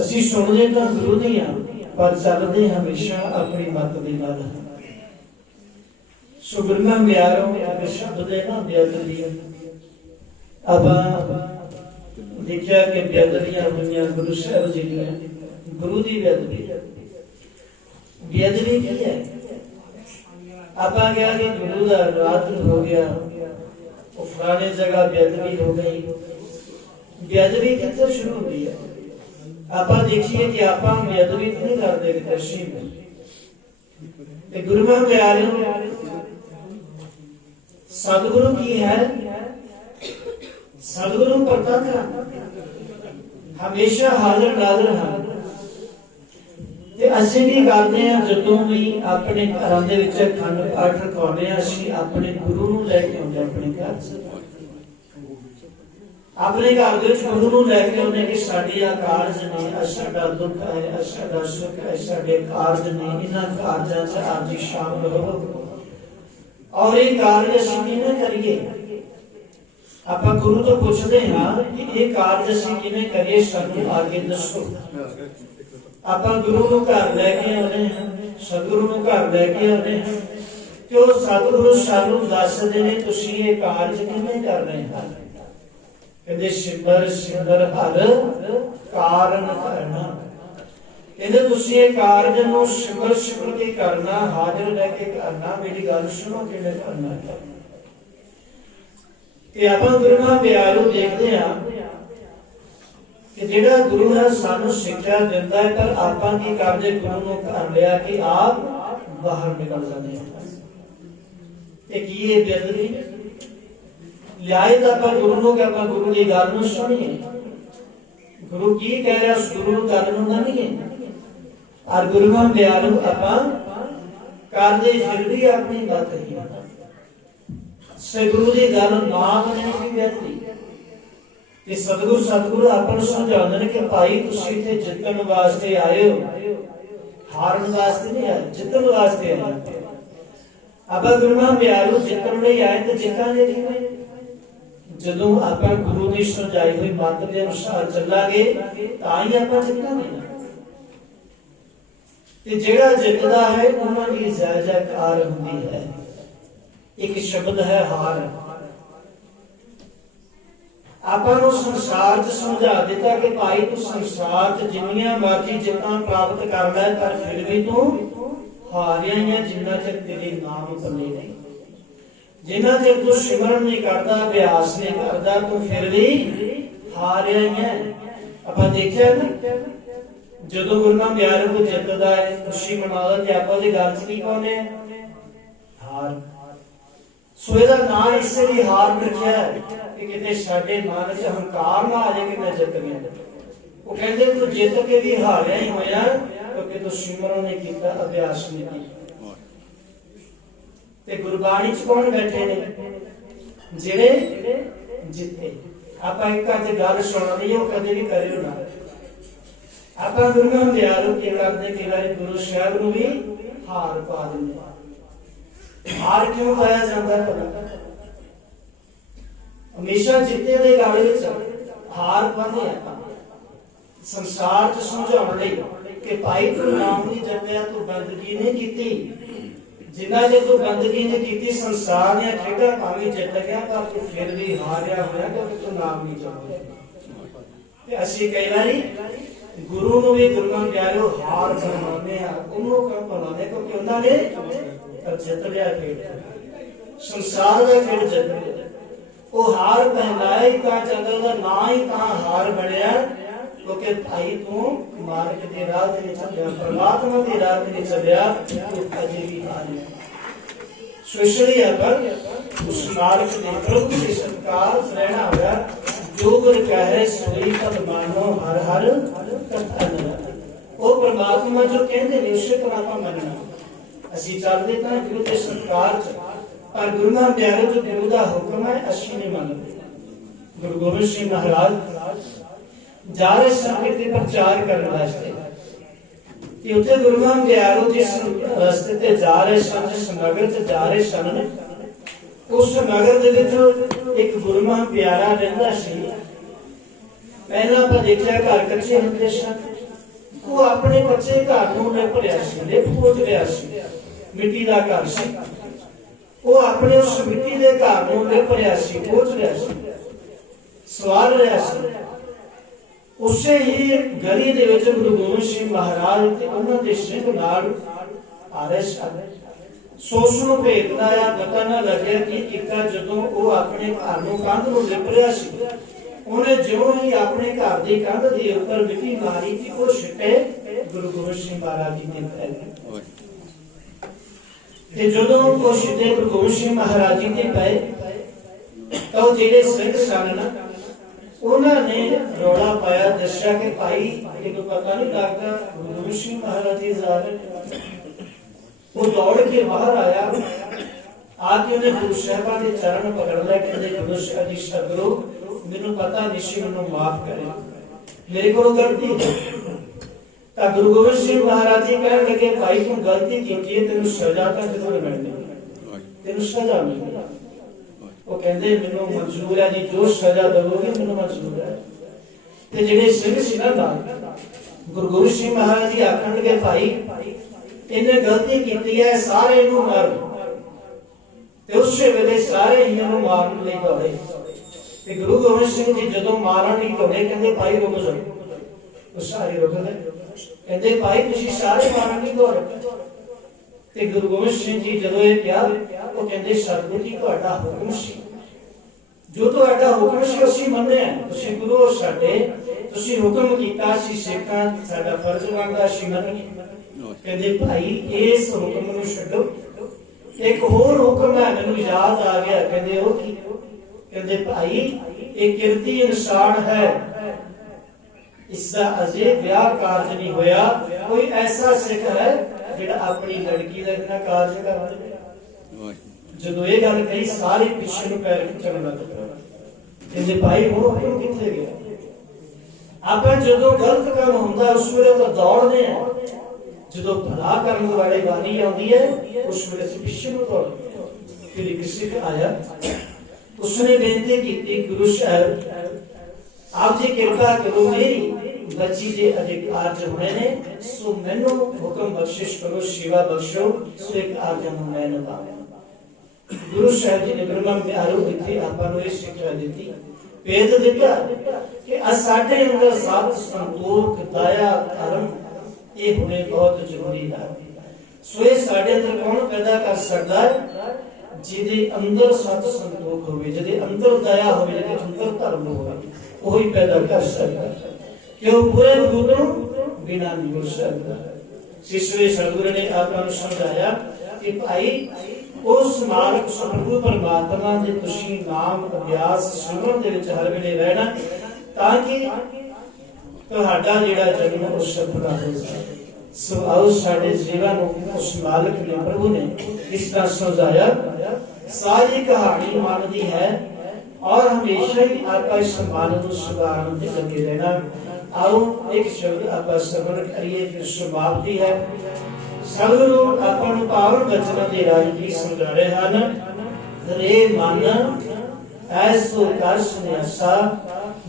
ਅਸੀਂ ਸੁਣਦੇ ਤਾਂ ਗੁਰੂ ਦੀਆਂ ਪਰ ਚੱਲਦੇ ਹਮੇਸ਼ਾ ਆਪਣੀ ਮੱਤ ਦੇ ਨਾਲ। ਸੋ ਗੁਰਮਾ ਪਿਆਰੋ ਇੱਕ ਸ਼ਬਦ ਹੈ ਨਾ ਬੇਅਦਬੀ। ਆਪਾਂ ਦੇਖਿਆ ਕਿ ਬੇਅਦਬੀਆਂ ਹੋਈਆਂ ਗੁਰੂ ਸਾਹਿਬ ਜੀ ਦੀਆਂ, ਗੁਰੂ ਦੀ ਬੇਅਦਬੀ। ਬੇਅਦਬੀ ਕੀ ਹੈ? ਆਪਾਂ ਕਿਹਾ ਕਿ ਗੁਰੂ ਦਾ ਰਾਤ ਹੋ ਗਿਆ, ਉਹ ਫਲਾਣੇ ਜਗ੍ਹਾ ਬੇਅਦਬੀ ਹੋ ਗਈ। ਬੇਅਦਬੀ ਕਿੱਥੋਂ ਸ਼ੁਰੂ ਹੁੰਦੀ ਹੈ? ਆਪਾਂ ਦੇਖੀਏ ਕਿ ਆਪਾਂ ਬੇਅਦਬੀ ਨਹੀਂ ਕਰਦੇ ਦਰਸ਼ੀ ਤੇ ਗੁਰੂ ਮਹਾਰਾਜ ਪਿਆਰੇ ਸਤਿਗੁਰੂ ਕੀ ਹੈ? ਸਤਿਗੁਰੂ ਪ੍ਰਤੱਖ ਹਮੇਸ਼ਾ ਹਾਜ਼ਰ ਨਾਜ਼ਰ ਹਨ। ਤੇ ਅਸੀਂ ਵੀ ਕਰਦੇ ਹਾਂ, ਜਦੋਂ ਵੀ ਆਪਣੇ ਘਰਾਂ ਦੇ ਵਿੱਚ ਅਖੰਡ ਪਾਠ ਰਖਾਉਂਦੇ ਹਾਂ, ਅਸੀਂ ਆਪਣੇ ਗੁਰੂ ਨੂੰ ਲੈ ਕੇ ਆਉਂਦੇ ਆਪਣੇ ਘਰ ਚ। ਆਪਣੇ ਘਰ ਦੇ ਵਿੱਚ ਗੁਰੂ ਨੂੰ ਲੈ ਕੇ ਆਉਂਦੇ ਕਿ ਸਾਡੀ ਆ ਕਾਰਜ ਨੇ, ਸਾਡਾ ਦੁੱਖ ਹੈ, ਸਾਡਾ ਸੁੱਖ ਹੈ, ਸਾਡੇ ਕਾਰਜ ਨੇ, ਇਹਨਾਂ ਕਾਰਜਾਂ ਚ ਆਪ ਜੀ ਸ਼ਾਮਲ ਹੋਵੋ। ਔਰ ਇਹ ਕਾਰਜ ਅਸੀਂ ਕਿਵੇਂ ਕਰੀਏ? ਆਪਾਂ ਗੁਰੂ ਤੋਂ ਪੁੱਛਦੇ ਹਾਂ ਕਿ ਇਹ ਕਾਰਜ ਅਸੀਂ ਕਿਵੇਂ ਕਰੀਏ, ਸਾਨੂੰ ਆਗੇ ਦੱਸੋ। ਆਪਾਂ ਗੁਰੂ ਨੂੰ ਘਰ ਲੈ ਕੇ ਆਉਂਦੇ ਹਾਂ, ਸਤਿਗੁਰੂ ਨੂੰ ਘਰ ਲੈ ਕੇ ਆਉਂਦੇ ਹਾਂ ਕਿ ਉਹ ਸਤਿਗੁਰੂ ਸਾਨੂੰ ਦੱਸਦੇ ਨੇ ਤੁਸੀਂ ਇਹ ਕਾਰਜ ਕਿਵੇਂ ਕਰ ਰਹੇ ਹੋ। ਕਹਿੰਦੇ ਸਿਮਰ ਸਿਮਰ ਹਰ ਕਾਰਨ ਕਰਨਾ। ਕਹਿੰਦੇ ਤੁਸੀਂ ਇਹ ਕਾਰਜ ਨੂੰ ਸਿਮਰ ਸਿਮਰ ਕੇ ਕਰਨਾ, ਹਾਜ਼ਰ ਲੈ ਕੇ ਕਰਨਾ। ਮੇਰੀ ਗੱਲ ਸੁਣੋ ਕਿਵੇਂ ਕਰਨਾ ਹੈ। ਕਿ ਆਪਾਂ ਗੁਰੂ ਨਾਲ ਪਿਆਰੂ ਦੇਖਦੇ ਹਾਂ ਕਿ ਜਿਹੜਾ ਗੁਰੂ ਹੈ ਸਾਨੂੰ ਸਿੱਖਿਆ ਦਿੰਦਾ ਹੈ, ਪਰ ਆਪਾਂ ਕੀ ਕਰਦੇ? ਗੁਰੂ ਨੂੰ ਘਰ ਲਿਆ ਕਿ ਆਪ ਬਾਹਰ ਨਿਕਲ ਜਾਂਦੇ ਹਾਂ। ਇਹ ਕੀ ਹੈ? ਬੇਅਦਬੀ। ਲਿਆਏ ਤਾਂ ਆਪਾਂ ਗੁਰੂ ਨੂੰ ਕਿ ਆਪਾਂ ਗੁਰੂ ਦੀ ਗੱਲ ਨੂੰ ਸੁਣੀਏ। ਗੁਰੂ ਕੀ ਕਹਿ ਰਿਹਾ ਉਸ ਗੁਰੂ ਨੂੰ ਗੱਲ ਨੂੰ ਮੰਨੀਏ। ਔਰ ਗੁਰੂ ਨਾਲ ਪਿਆਰੂ ਆਪਾਂ ਕਰਦੇ ਫਿਰ ਵੀ ਆਪਣੀ ਬਾਤ ਹੀ ਸਤਿਗੁਰੂ ਦੀ ਗੱਲ ਨਾ ਮੰਨਣੀ ਵੀ ਬੇਅਦਬੀ। ਕਿ ਸਤਿਗੁਰੂ ਆਪਾਂ ਨੂੰ ਸਮਝਾਉਂਦੇ ਨੇ ਕਿ ਭਾਈ ਤੁਸੀਂ ਇੱਥੇ ਜਿੱਤਣ ਵਾਸਤੇ ਆਏ ਹੋ, ਹਾਰਨ ਵਾਸਤੇ ਨਹੀਂ ਆਏ, ਜਿੱਤਣ ਵਾਸਤੇ ਆਏ। ਆਪਾਂ ਗੁਰੂ ਨਾਲ ਪਿਆਰੂ ਜਿੱਤਣ ਲਈ ਆਏ ਤੇ ਜਿੱਤਾਂਗੇ ਕਿਵੇਂ? ਜਦੋਂ ਆਪਾਂ ਗੁਰੂ ਦੀ ਸਮਝਾਈ ਹੋਈ ਮੱਤ ਦੇ ਅਨੁਸਾਰ ਚੱਲਾਂਗੇ ਤਾਂ ਹੀ ਆਪਾਂ ਜਿੱਤਾਂਗੇ। ਤੇ ਜਿਹੜਾ ਜਿੱਤਦਾ ਹੈ ਉਹਨਾਂ ਦੀ ਜੈ ਜੈਕਾਰ ਹੁੰਦੀ ਹੈ। ਇੱਕ ਸ਼ਬਦ ਹੈ ਹਾਰ। ਆਪਾਂ ਨੂੰ ਸੰਸਾਰ ਚ ਸਮਝਾ ਦਿੱਤਾ ਕਿ ਭਾਈ ਤੂੰ ਸੰਸਾਰ ਚ ਜਿੰਨੀਆਂ ਮਰਜ਼ੀ ਜਿੱਤਾਂ ਪ੍ਰਾਪਤ ਕਰ ਲੈ, ਪਰ ਫਿਰ ਵੀ ਤੂੰ ਹਾਰਿਆ ਹੀ ਹੈ ਜਿੰਨਾ ਚਿਰ ਤੇਰੇ ਨਾਮ ਪੱਲੇ ਨਹੀਂ। ਜਿੰਨਾ ਚਿਰ ਤੂੰ ਸਿਮਰਨ ਨਹੀਂ ਕਰਦਾ, ਅਭਿਆਸ ਨਹੀਂ ਕਰਦਾ, ਤੂੰ ਫਿਰ ਵੀ ਹਾਰਿਆ ਹੀ ਹੈ। ਆਪਾਂ ਦੇਖਿਆ ਨਾ ਜਦੋਂ ਗੁਰੂ ਨਾਨਕ ਪਿਆਰੇ ਕੋ ਜਿੱਤਦਾ ਹੈ, ਖੁਸ਼ੀ ਮਨਾਉਂਦਾ, ਤੇ ਆਪਾਂ ਦੀ ਗੱਲ ਚ ਕੀ ਪਾਉਂਦੇ ਆ? ਹਾਰ। ਸੋ ਇਹਦਾ ਨਾਂ ਇਸੇ ਲਈ ਹਾਰ ਰੱਖਿਆ ਕਿ ਕਿਤੇ ਸਾਡੇ ਮਨ ਚ ਹੰਕਾਰ ਨਾ ਆ ਜਾਏ ਕਿ ਮੈਂ ਜਿੱਤ ਗਿਆ। ਉਹ ਕਹਿੰਦੇ ਤੂੰ ਜਿੱਤ ਕੇ ਵੀ ਹਾਰਿਆ ਹੀ ਹੋਇਆ ਕਿਉਂਕਿ ਤੂੰ ਸਿਮਰਨ ਨਹੀਂ ਕੀਤਾ, ਅਭਿਆਸ ਨਹੀਂ ਕੀਤਾ। ਤੇ ਗੁਰਬਾਣੀ ਚ ਕੌਣ ਬੈਠੇ ਨੇ? ਜਿਹੜੇ ਜਿੱਤੇ। ਆਪਾਂ ਇੱਕ ਅੱਜ ਗੱਲ ਸੁਣਨੀ ਉਹ ਕਦੇ ਵੀ ਕਰਿਓ ਨਾ। ਆਪਾਂ ਗੁਰੂ ਨਾਨਕ ਦਿਆਲੂ ਕੀ ਕਰਦੇ, ਕਈ ਵਾਰੀ ਗੁਰੂ ਸਾਹਿਬ ਨੂੰ ਵੀ ਹਾਰ ਪਾ ਦਿੰਦੇ। ਹਾਰ ਕਿਉਂ ਪਾਇਆ ਜਾਂਦਾ ਹੈ? ਹਮੇਸ਼ਾ ਜਿੱਤੇ ਦੇ ਗੱਲ ਵਿੱਚ ਹਾਰ ਪਾਉਂਦੇ ਆਪਾਂ ਸੰਸਾਰ ਚ ਸਮਝਾਉਣ ਲਈ ਕਿ ਭਾਈ ਤੂੰ ਨਾਮ ਨਹੀਂ ਜਪਿਆ, ਤੂੰ ਬੰਦਗੀ ਨਹੀਂ ਕੀਤੀ। ਜਿੰਨਾ ਜੇ ਤੂੰ ਬੰਦਗੀ ਨਹੀਂ ਕੀਤੀ, ਸੰਸਾਰ ਦੀਆਂ ਖੇਡਾਂ ਭਾਵੇਂ ਜਿੱਤ ਗਿਆ ਪਰ ਤੂੰ ਫਿਰ ਵੀ ਹਾਰਿਆ ਹੋਇਆ ਕਿਉਂਕਿ ਤੂੰ ਨਾਮ ਨਹੀਂ ਜਪਿਆ। ਤੇ ਅਸੀਂ ਕਈ ਵਾਰੀ ਗੁਰੂ ਨੂੰ ਵੀ ਗੁਰੂ ਨਾਨਕ ਪਿਆਰਿਓ ਹਾਰ ਬਣਾਉਂਦੇ ਆ। ਉਹਨੂੰ ਕਿਉਂ ਬਣਾਉਂਦੇ? ਕਿਉਂਕਿ ਉਹਨਾਂ ਨੇ ਜਿੱਤ ਲਿਆ ਖੇਡ, ਸੰਸਾਰ ਦਾ ਖੇਡ ਜਿੱਤ ਲਿਆ। ਉਹ ਹਾਰ ਪਹਿਨਾਇਆ ਹੀ ਤਾਂ ਚੰਦਲ ਦਾ ਨਾਂ ਹੀ ਤਾਂ ਹਾਰ ਬਣਿਆ ਕਿਉਂਕਿ ਭਾਈ ਤੂੰ ਮਾਰਗ ਦੇ ਰਾਹ ਤੇ ਨਹੀਂ ਚੱਲਿਆ, ਪਰਮਾਤਮਾ ਦੀ ਰਾਹ ਤੇ ਨਹੀਂ ਚੱਲਿਆ, ਤੂੰ ਅਜੇ ਵੀ ਹਾਰਿਆ। ਸੋ ਇਸ ਲਈ ਆਪਾਂ ਉਸ ਮਾਰਗ ਦੇ ਪ੍ਰਭੂ ਦੇ ਸਤਿਕਾਰ ਰਹਿਣਾ ਹੋਇਆ। ਜੋ ਗੁਰ ਕਹੇ ਸੋਈ ਤਦ ਮਾਨੋ ਹਰ ਹਰ ਕਰਤਾ ਨਾ। ਉਹ ਪਰਮਾਤਮਾ ਜੋ ਕਹਿੰਦੇ ਨੇ ਉਸੇ ਤਰ੍ਹਾਂ ਆਪਾਂ ਮੰਨਣਾ। ਅਸੀਂ ਚੱਲਦੇ ਤਾਂ ਗੁਰੂ ਦੇ ਸਤਿਕਾਰ ਚ, ਪਰ ਗੁਰੂ ਨਾਨਕ ਪਿਆਰੇ ਜੋ ਗੁਰੂ ਦਾ ਹੁਕਮ ਹੈ ਅਸੀਂ ਨਹੀਂ ਮੰਨਦੇ। ਗੁਰੂ ਗੋਬਿੰਦ ਸਿੰਘ ਮਹਾਰਾਜ ਜਾ ਰਹੇ ਸਨ ਕਿਤੇ ਪ੍ਰਚਾਰ ਕਰਨ ਵਾਸਤੇ ਤੇ ਉੱਥੇ ਗੁਰੂ ਨਾਨਕ ਪਿਆਰੇ ਜਿਸ ਰਸਤੇ ਤੇ ਜਾ ਰਹੇ ਸਨ, ਜਿਸ ਨਗਰ ਚ ਜਾ ਰਹੇ ਸਨ, ਉਸ ਨਗਰ ਦੇ ਵਿੱਚ ਇੱਕ ਗੁਰਮਤਿ ਪਿਆਰਾ ਰਹਿੰਦਾ ਸੀ। ਪਹਿਲਾਂ ਆਪਾਂ ਦੇਖਿਆ ਘਰ ਕੱਚੇ ਹੁੰਦੇ ਸਨ, वो अपने कच्चे घर नूं लिप रहा सी, लिप पोच रहा सी, मिट्टी का घर सी, वो अपने उस मिट्टी के घर नूं लिप रहा सी, पोच रहा सी, सवार रहा सी। उसे ही गली दे विच गुरु गोबिंद सिंह महाराज ते उन्हां दे सिंह नाल आ रहे सन। सो उसनूं भेददा आ, पता ना लग्या कि इक्का जदों वो अपने घर नूं कंध नूं लिप रहा सी, उन्हें ज्यों ही अपने घर की कंध के ऊपर मिट्टी मारी कि वो छिटे गुरु गोबिंद सिंह महाराज जी ने पै गए। जदों वो छिटे गुरु गोबिंद सिंह महाराज जी ने पै तो जेडे सिंह सन ना उन्होंने रौला पाया, दस्या कि भाई इन्हें पता नहीं लगता गुरु गोबिंद सिंह महाराज जी जा रहे। वो दौड़ के बाहर आया, आके उन्हें गुरु साहिबान के चरण पकड़ लिया, कहते गुरु साहिब जी सतगुरु मैनू पता नहीं सी, मैनू माफ करे, मेरे को गलती है। गुरु गोबिंद सिंह महाराज जी कह लगे भाई तू गलती की है, तेन सजा तो जरूर मिलनी, तेन सजा मिलनी। वो कहते मैनू मंजूर है जी, जो सजा दोगे मैनू मंजूर है। ते जिहड़े सिंह सी ना गुरु गोबिंद सिंह महाराज जी आखण लगे भाई इन्हें गलती की है, सारे इनू मार। ते उस वेले सारे ही इनू मारन लई दौड़े। ते गुरु गोबिंद सिंह जी जदों मारन लई दौड़े कहंदे भाई रुक जाओ, वो सारे रुक गए। कहंदे भाई तुसीं सारे मारन लई दौड़े। ते गुरु गोबिंद सिंह जी जदों ये कहा वो कहंदे सतगुरु जी तुहाडा हुक्म सी, जो तुहाडा हुक्म सी असीं मन्निआ, तुसीं गुरु हो साडे, तुसीं हुक्म कीता सी सिखां, साडा फर्ज बनदा असीं मन्नीए। कहंदे भाई इस हुक्म नूं छड्डो, एक होर हुक्म है मैनूं याद आ गया। कहंदे ओ की? कहंदे भाई एक किरती इंसान है, इसका अजे ब्याह कारज नहीं होया, कोई ऐसा सिख है जिहड़ा अपनी लड़की दा इतना कारज करवा। जदों ये गल कही सारे पिछे नूं पैर खिच्चण लग पए। कहंदे भाई हुण हुक्म कित्थे गया? आपां जदों गलत काम हुंदा उस वेले तां दौड़दे आ, जदों भला करन वाली वारी आउंदी है उस वेले असीं पिछे नूं दौड़दे आ। फिर एक सिख आया, उसने बेनती की गुरु साहब आप जी कृपा करो, मेरी बच्ची के अधिकार जो होने ने सो मैनू हुक्म बख्शिश करो, सेवा बख्शो, सो एक आज्ञा मैं निभावां। गुरु साहब जी ने ब्रह्म प्यारो इत्थे आपां नूं इह सिੱਖਿਆ ਦਿੱਤੀ, भेद दिता कि साडे अंदर सत संतोख दया धर्म ये होने बहुत जरूरी है। सो ये साडे अंदर कौन पैदा कर सकता है? जिहदे अंदर सत संतोख होवे, जिहदे अंदर दया होवे, जिहदे अंदर धर्म होवे, वही पैदा कर सकता है। क्यों पूरे गुरु बिना नहीं हो सकता। शिष्य सतगुरु ने आपको समझाया कि भाई उस मार्ग प्रभु परमात्मा दे तुसी नाम अभ्यास सिमरन दे विच हर वेले रहना, ताकि तुहाडा जिहड़ा जन्म उस सफल हो जाए। सो आओ साडे जीवन उस मालिक ने प्रभु ने इस तरह समझाया। सारी कहानी मानदी है और हमेशा ही आप इस मानव सुधारन दे लगे रहना। आओ एक शब्द आप श्रवण करिए, फिर समाप्ति है। सतगुरु अपन पावन बचन दे राजी समझा रहे हैं। रे मन ऐसो कर सुन्यासा,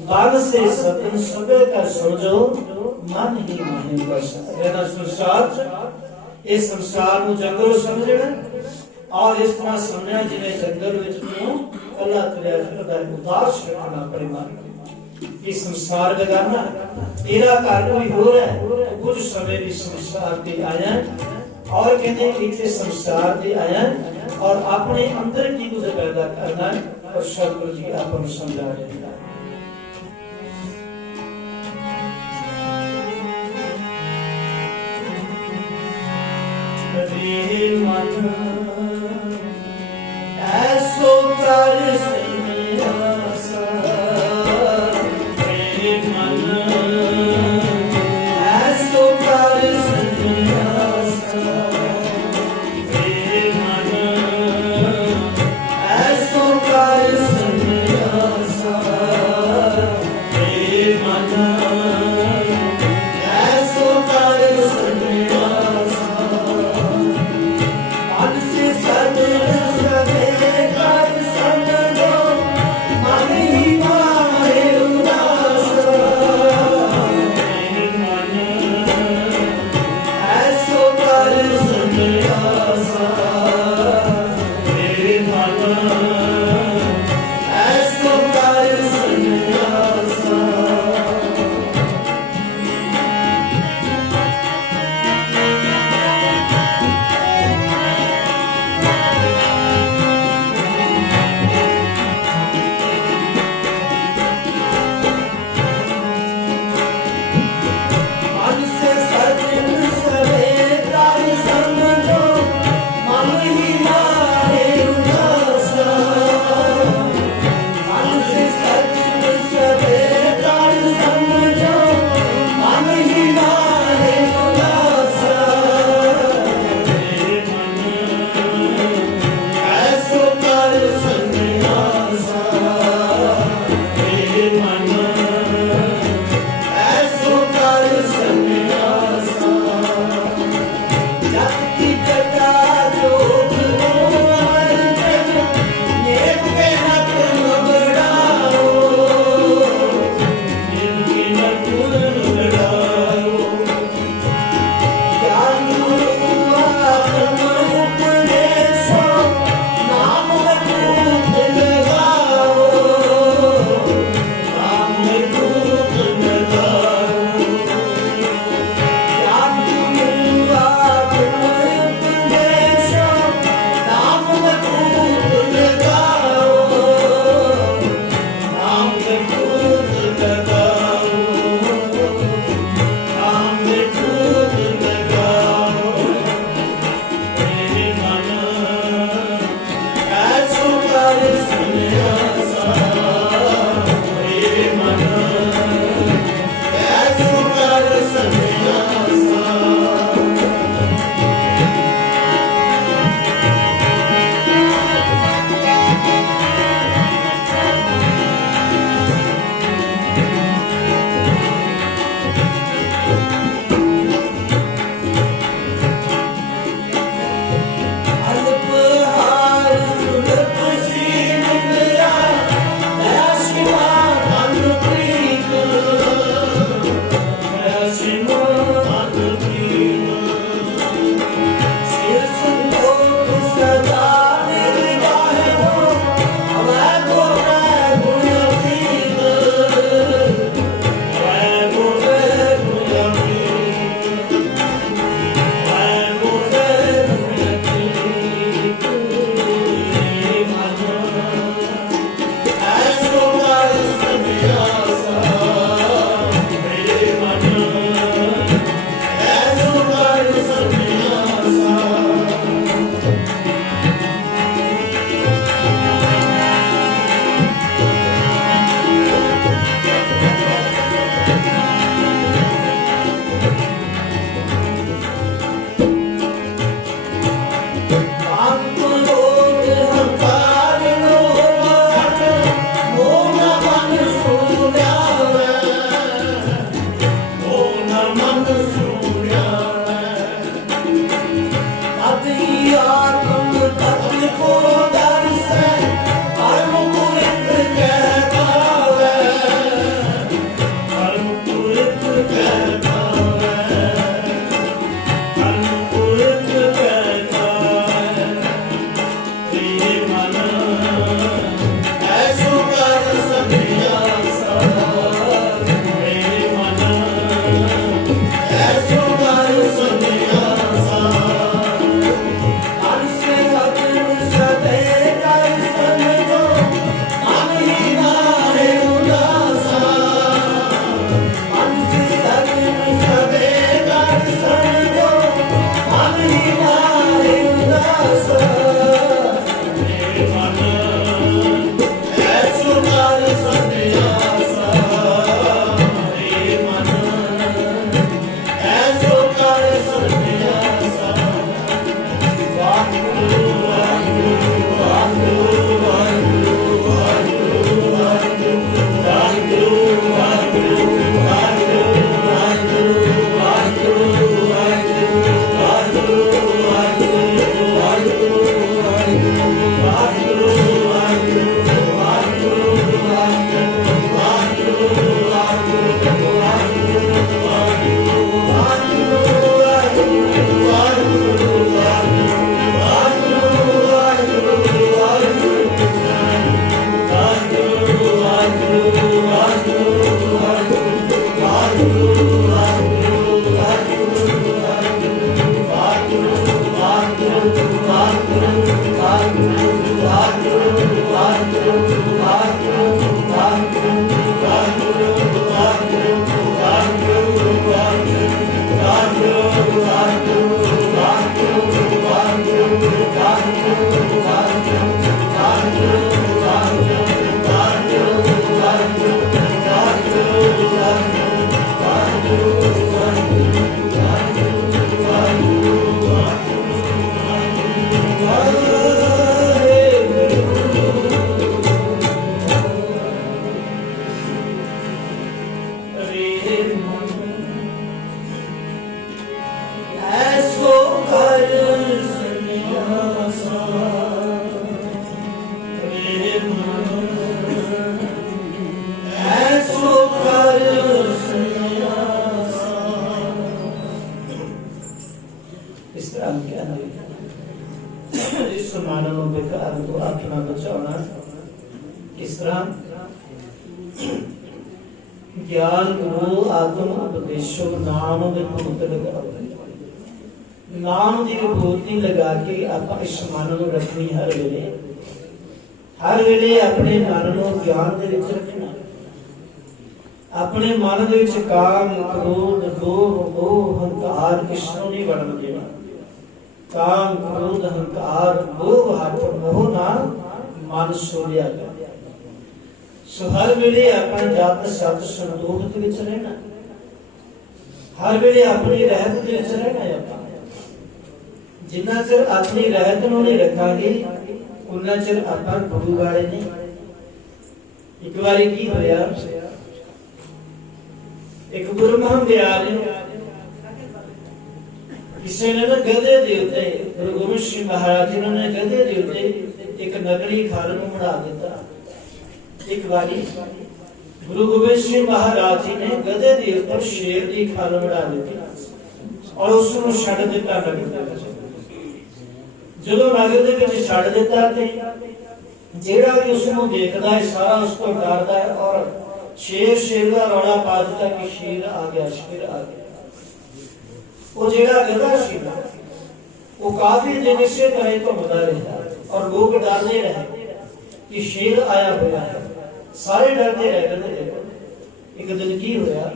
बाल से सतन सबे का समझो, मन ही माने बस। रहना संसार, इस संसार को जंगल समझना और इस तरह समझना जिन्हें जंगल विच तू कला तुरया फिरदा, उदास रखना अपने मन की। संसार बेगाना तेरा घर कोई हो रहा है, तो कुछ समय भी संसार के आया और कहते इतने संसार के आया और अपने अंदर की कुछ पैदा करना और सतगुरु जी आपको समझा रहे हैं। मन ऐसो कर सन्यासा, मन ऐसो कर सन्यासा, मन ऐसो कर सन्यासा, मन ऐसो कर सन्यासा। मन से सद सदे कर संग ਆਗਿਆ ਹੋਈ। ਇਸ ਮਨ ਨੂੰ ਵਿਕਾਰ ਤੋਂ ਆਪਣਾ ਬਚਾਉਣਾ ਕਿਸ ਤਰ੍ਹਾਂ? ਗਿਆਨ ਗੁਰੂ ਆਤਮ ਉਪਦੇਸ਼ੋ ਨਾਮ ਵਿਭੂਤ ਲਗਾਵੇ। ਨਾਮ ਦੀ ਵਿਭੂਤੀ ਲਗਾ ਕੇ ਆਪਾਂ ਇਸ ਮਨ ਨੂੰ ਰੱਖਣੀ ਹਰ ਵੇਲੇ ਆਪਣੇ ਮਨ ਨੂੰ ਗਿਆਨ ਦੇ ਵਿੱਚ ਰੱਖਣਾ। ਆਪਣੇ ਮਨ ਦੇ ਵਿੱਚ ਕਾਮ ਕ੍ਰੋਧ ਲੋਭ ਮੋਹ ਹੰਕਾਰ ਕਿਸ ਨੂੰ ਨਹੀਂ ਵੜਨ ਦੇਣਾ। ਕਾਮ ਕ੍ਰੋਧ ਹੰਕਾਰ ਲੋਭ ਹੱਥ ਮੋਹ ਨਾਲ ਮਨ ਸੋਲਿਆ ਗਿਆ। ਸੋ ਹਰ ਵੇਲੇ ਆਪਾਂ ਜਪ ਸਤ ਸੰਤੋਖ ਦੇ ਵਿੱਚ ਰਹਿਣਾ। ਹਰ ਵੇਲੇ ਆਪਣੀ ਰਹਿਤ ਦੇ ਵਿੱਚ ਰਹਿਣਾ। ਆਪਾਂ ਜਿੰਨਾ ਚਿਰ ਆਪਣੀ ਰਹਿਤ ਨੂੰ ਨਹੀਂ ਰੱਖਾਂਗੇ ਉਨਾ ਚਿਰ ਆਪਾਂ ਗੁਰੂ ਵਾਲੇ ਨਹੀਂ। ਇੱਕ ਵਾਰੀ ਕੀ ਹੋਇਆ, ਇੱਕ ਗੁਰਮੁਖ ਬਿਆਨ ਕਿਸੇ ਨੇ ਨਾ ਗਧੇ ਦੇ ਉੱਤੇ, ਗੁਰੂ ਗੋਬਿੰਦ ਸਿੰਘ ਮਹਾਰਾਜ ਜੀ ਨੇ ਗਧੇ ਦੇ ਉੱਤੇ ਇੱਕ ਨਕਲੀ ਖਲ ਨੂੰ ਬਣਾ ਦਿੱਤਾ। ਇੱਕ ਵਾਰੀ ਗੁਰੂ ਗੋਬਿੰਦ ਸਿੰਘ ਮਹਾਰਾਜ ਜੀ ਨੇ ਗਧੇ ਦੇ ਉੱਪਰ ਸ਼ੇਰ ਦੀ ਖਲ ਬਣਾ ਦਿੱਤੀ ਔਰ ਉਸ ਨੂੰ ਛੱਡ ਦਿੱਤਾ ਨਗਰ ਦੇ ਵਿੱਚ। ਜਦੋਂ ਨਗਰ ਦੇ ਵਿੱਚ ਛੱਡ ਦਿੱਤਾ ਤੇ ਜਿਹੜਾ ਵੀ ਉਸ ਨੂੰ ਦੇਖਦਾ ਹੈ ਸਾਰਾ ਉਸ ਤੋਂ ਡਰਦਾ ਹੈ ਔਰ ਸ਼ੇਰ ਦਾ ਰੌਲਾ ਪਾ ਦਿੱਤਾ ਕਿ ਸ਼ੇਰ ਆ ਗਿਆ, ਸ਼ੇਰ ਆ ਗਿਆ। ਉਹ ਜਿਹੜਾ ਗਧਾ ਸੀ ਉਹ ਕਾਫੀ ਦਿਨ ਇਸੇ ਤਰ੍ਹਾਂ ਹੀ ਘੁੰਮਦਾ ਰਿਹਾ ਔਰ ਲੋਕ ਡਰਦੇ ਰਹੇ ਕਿ ਸ਼ੇਰ ਆਇਆ ਹੋਇਆ ਹੈ। ਸਾਰੇ ਡਰਦੇ ਰਹੇ। ਇੱਕ ਦਿਨ ਕੀ ਹੋਇਆ,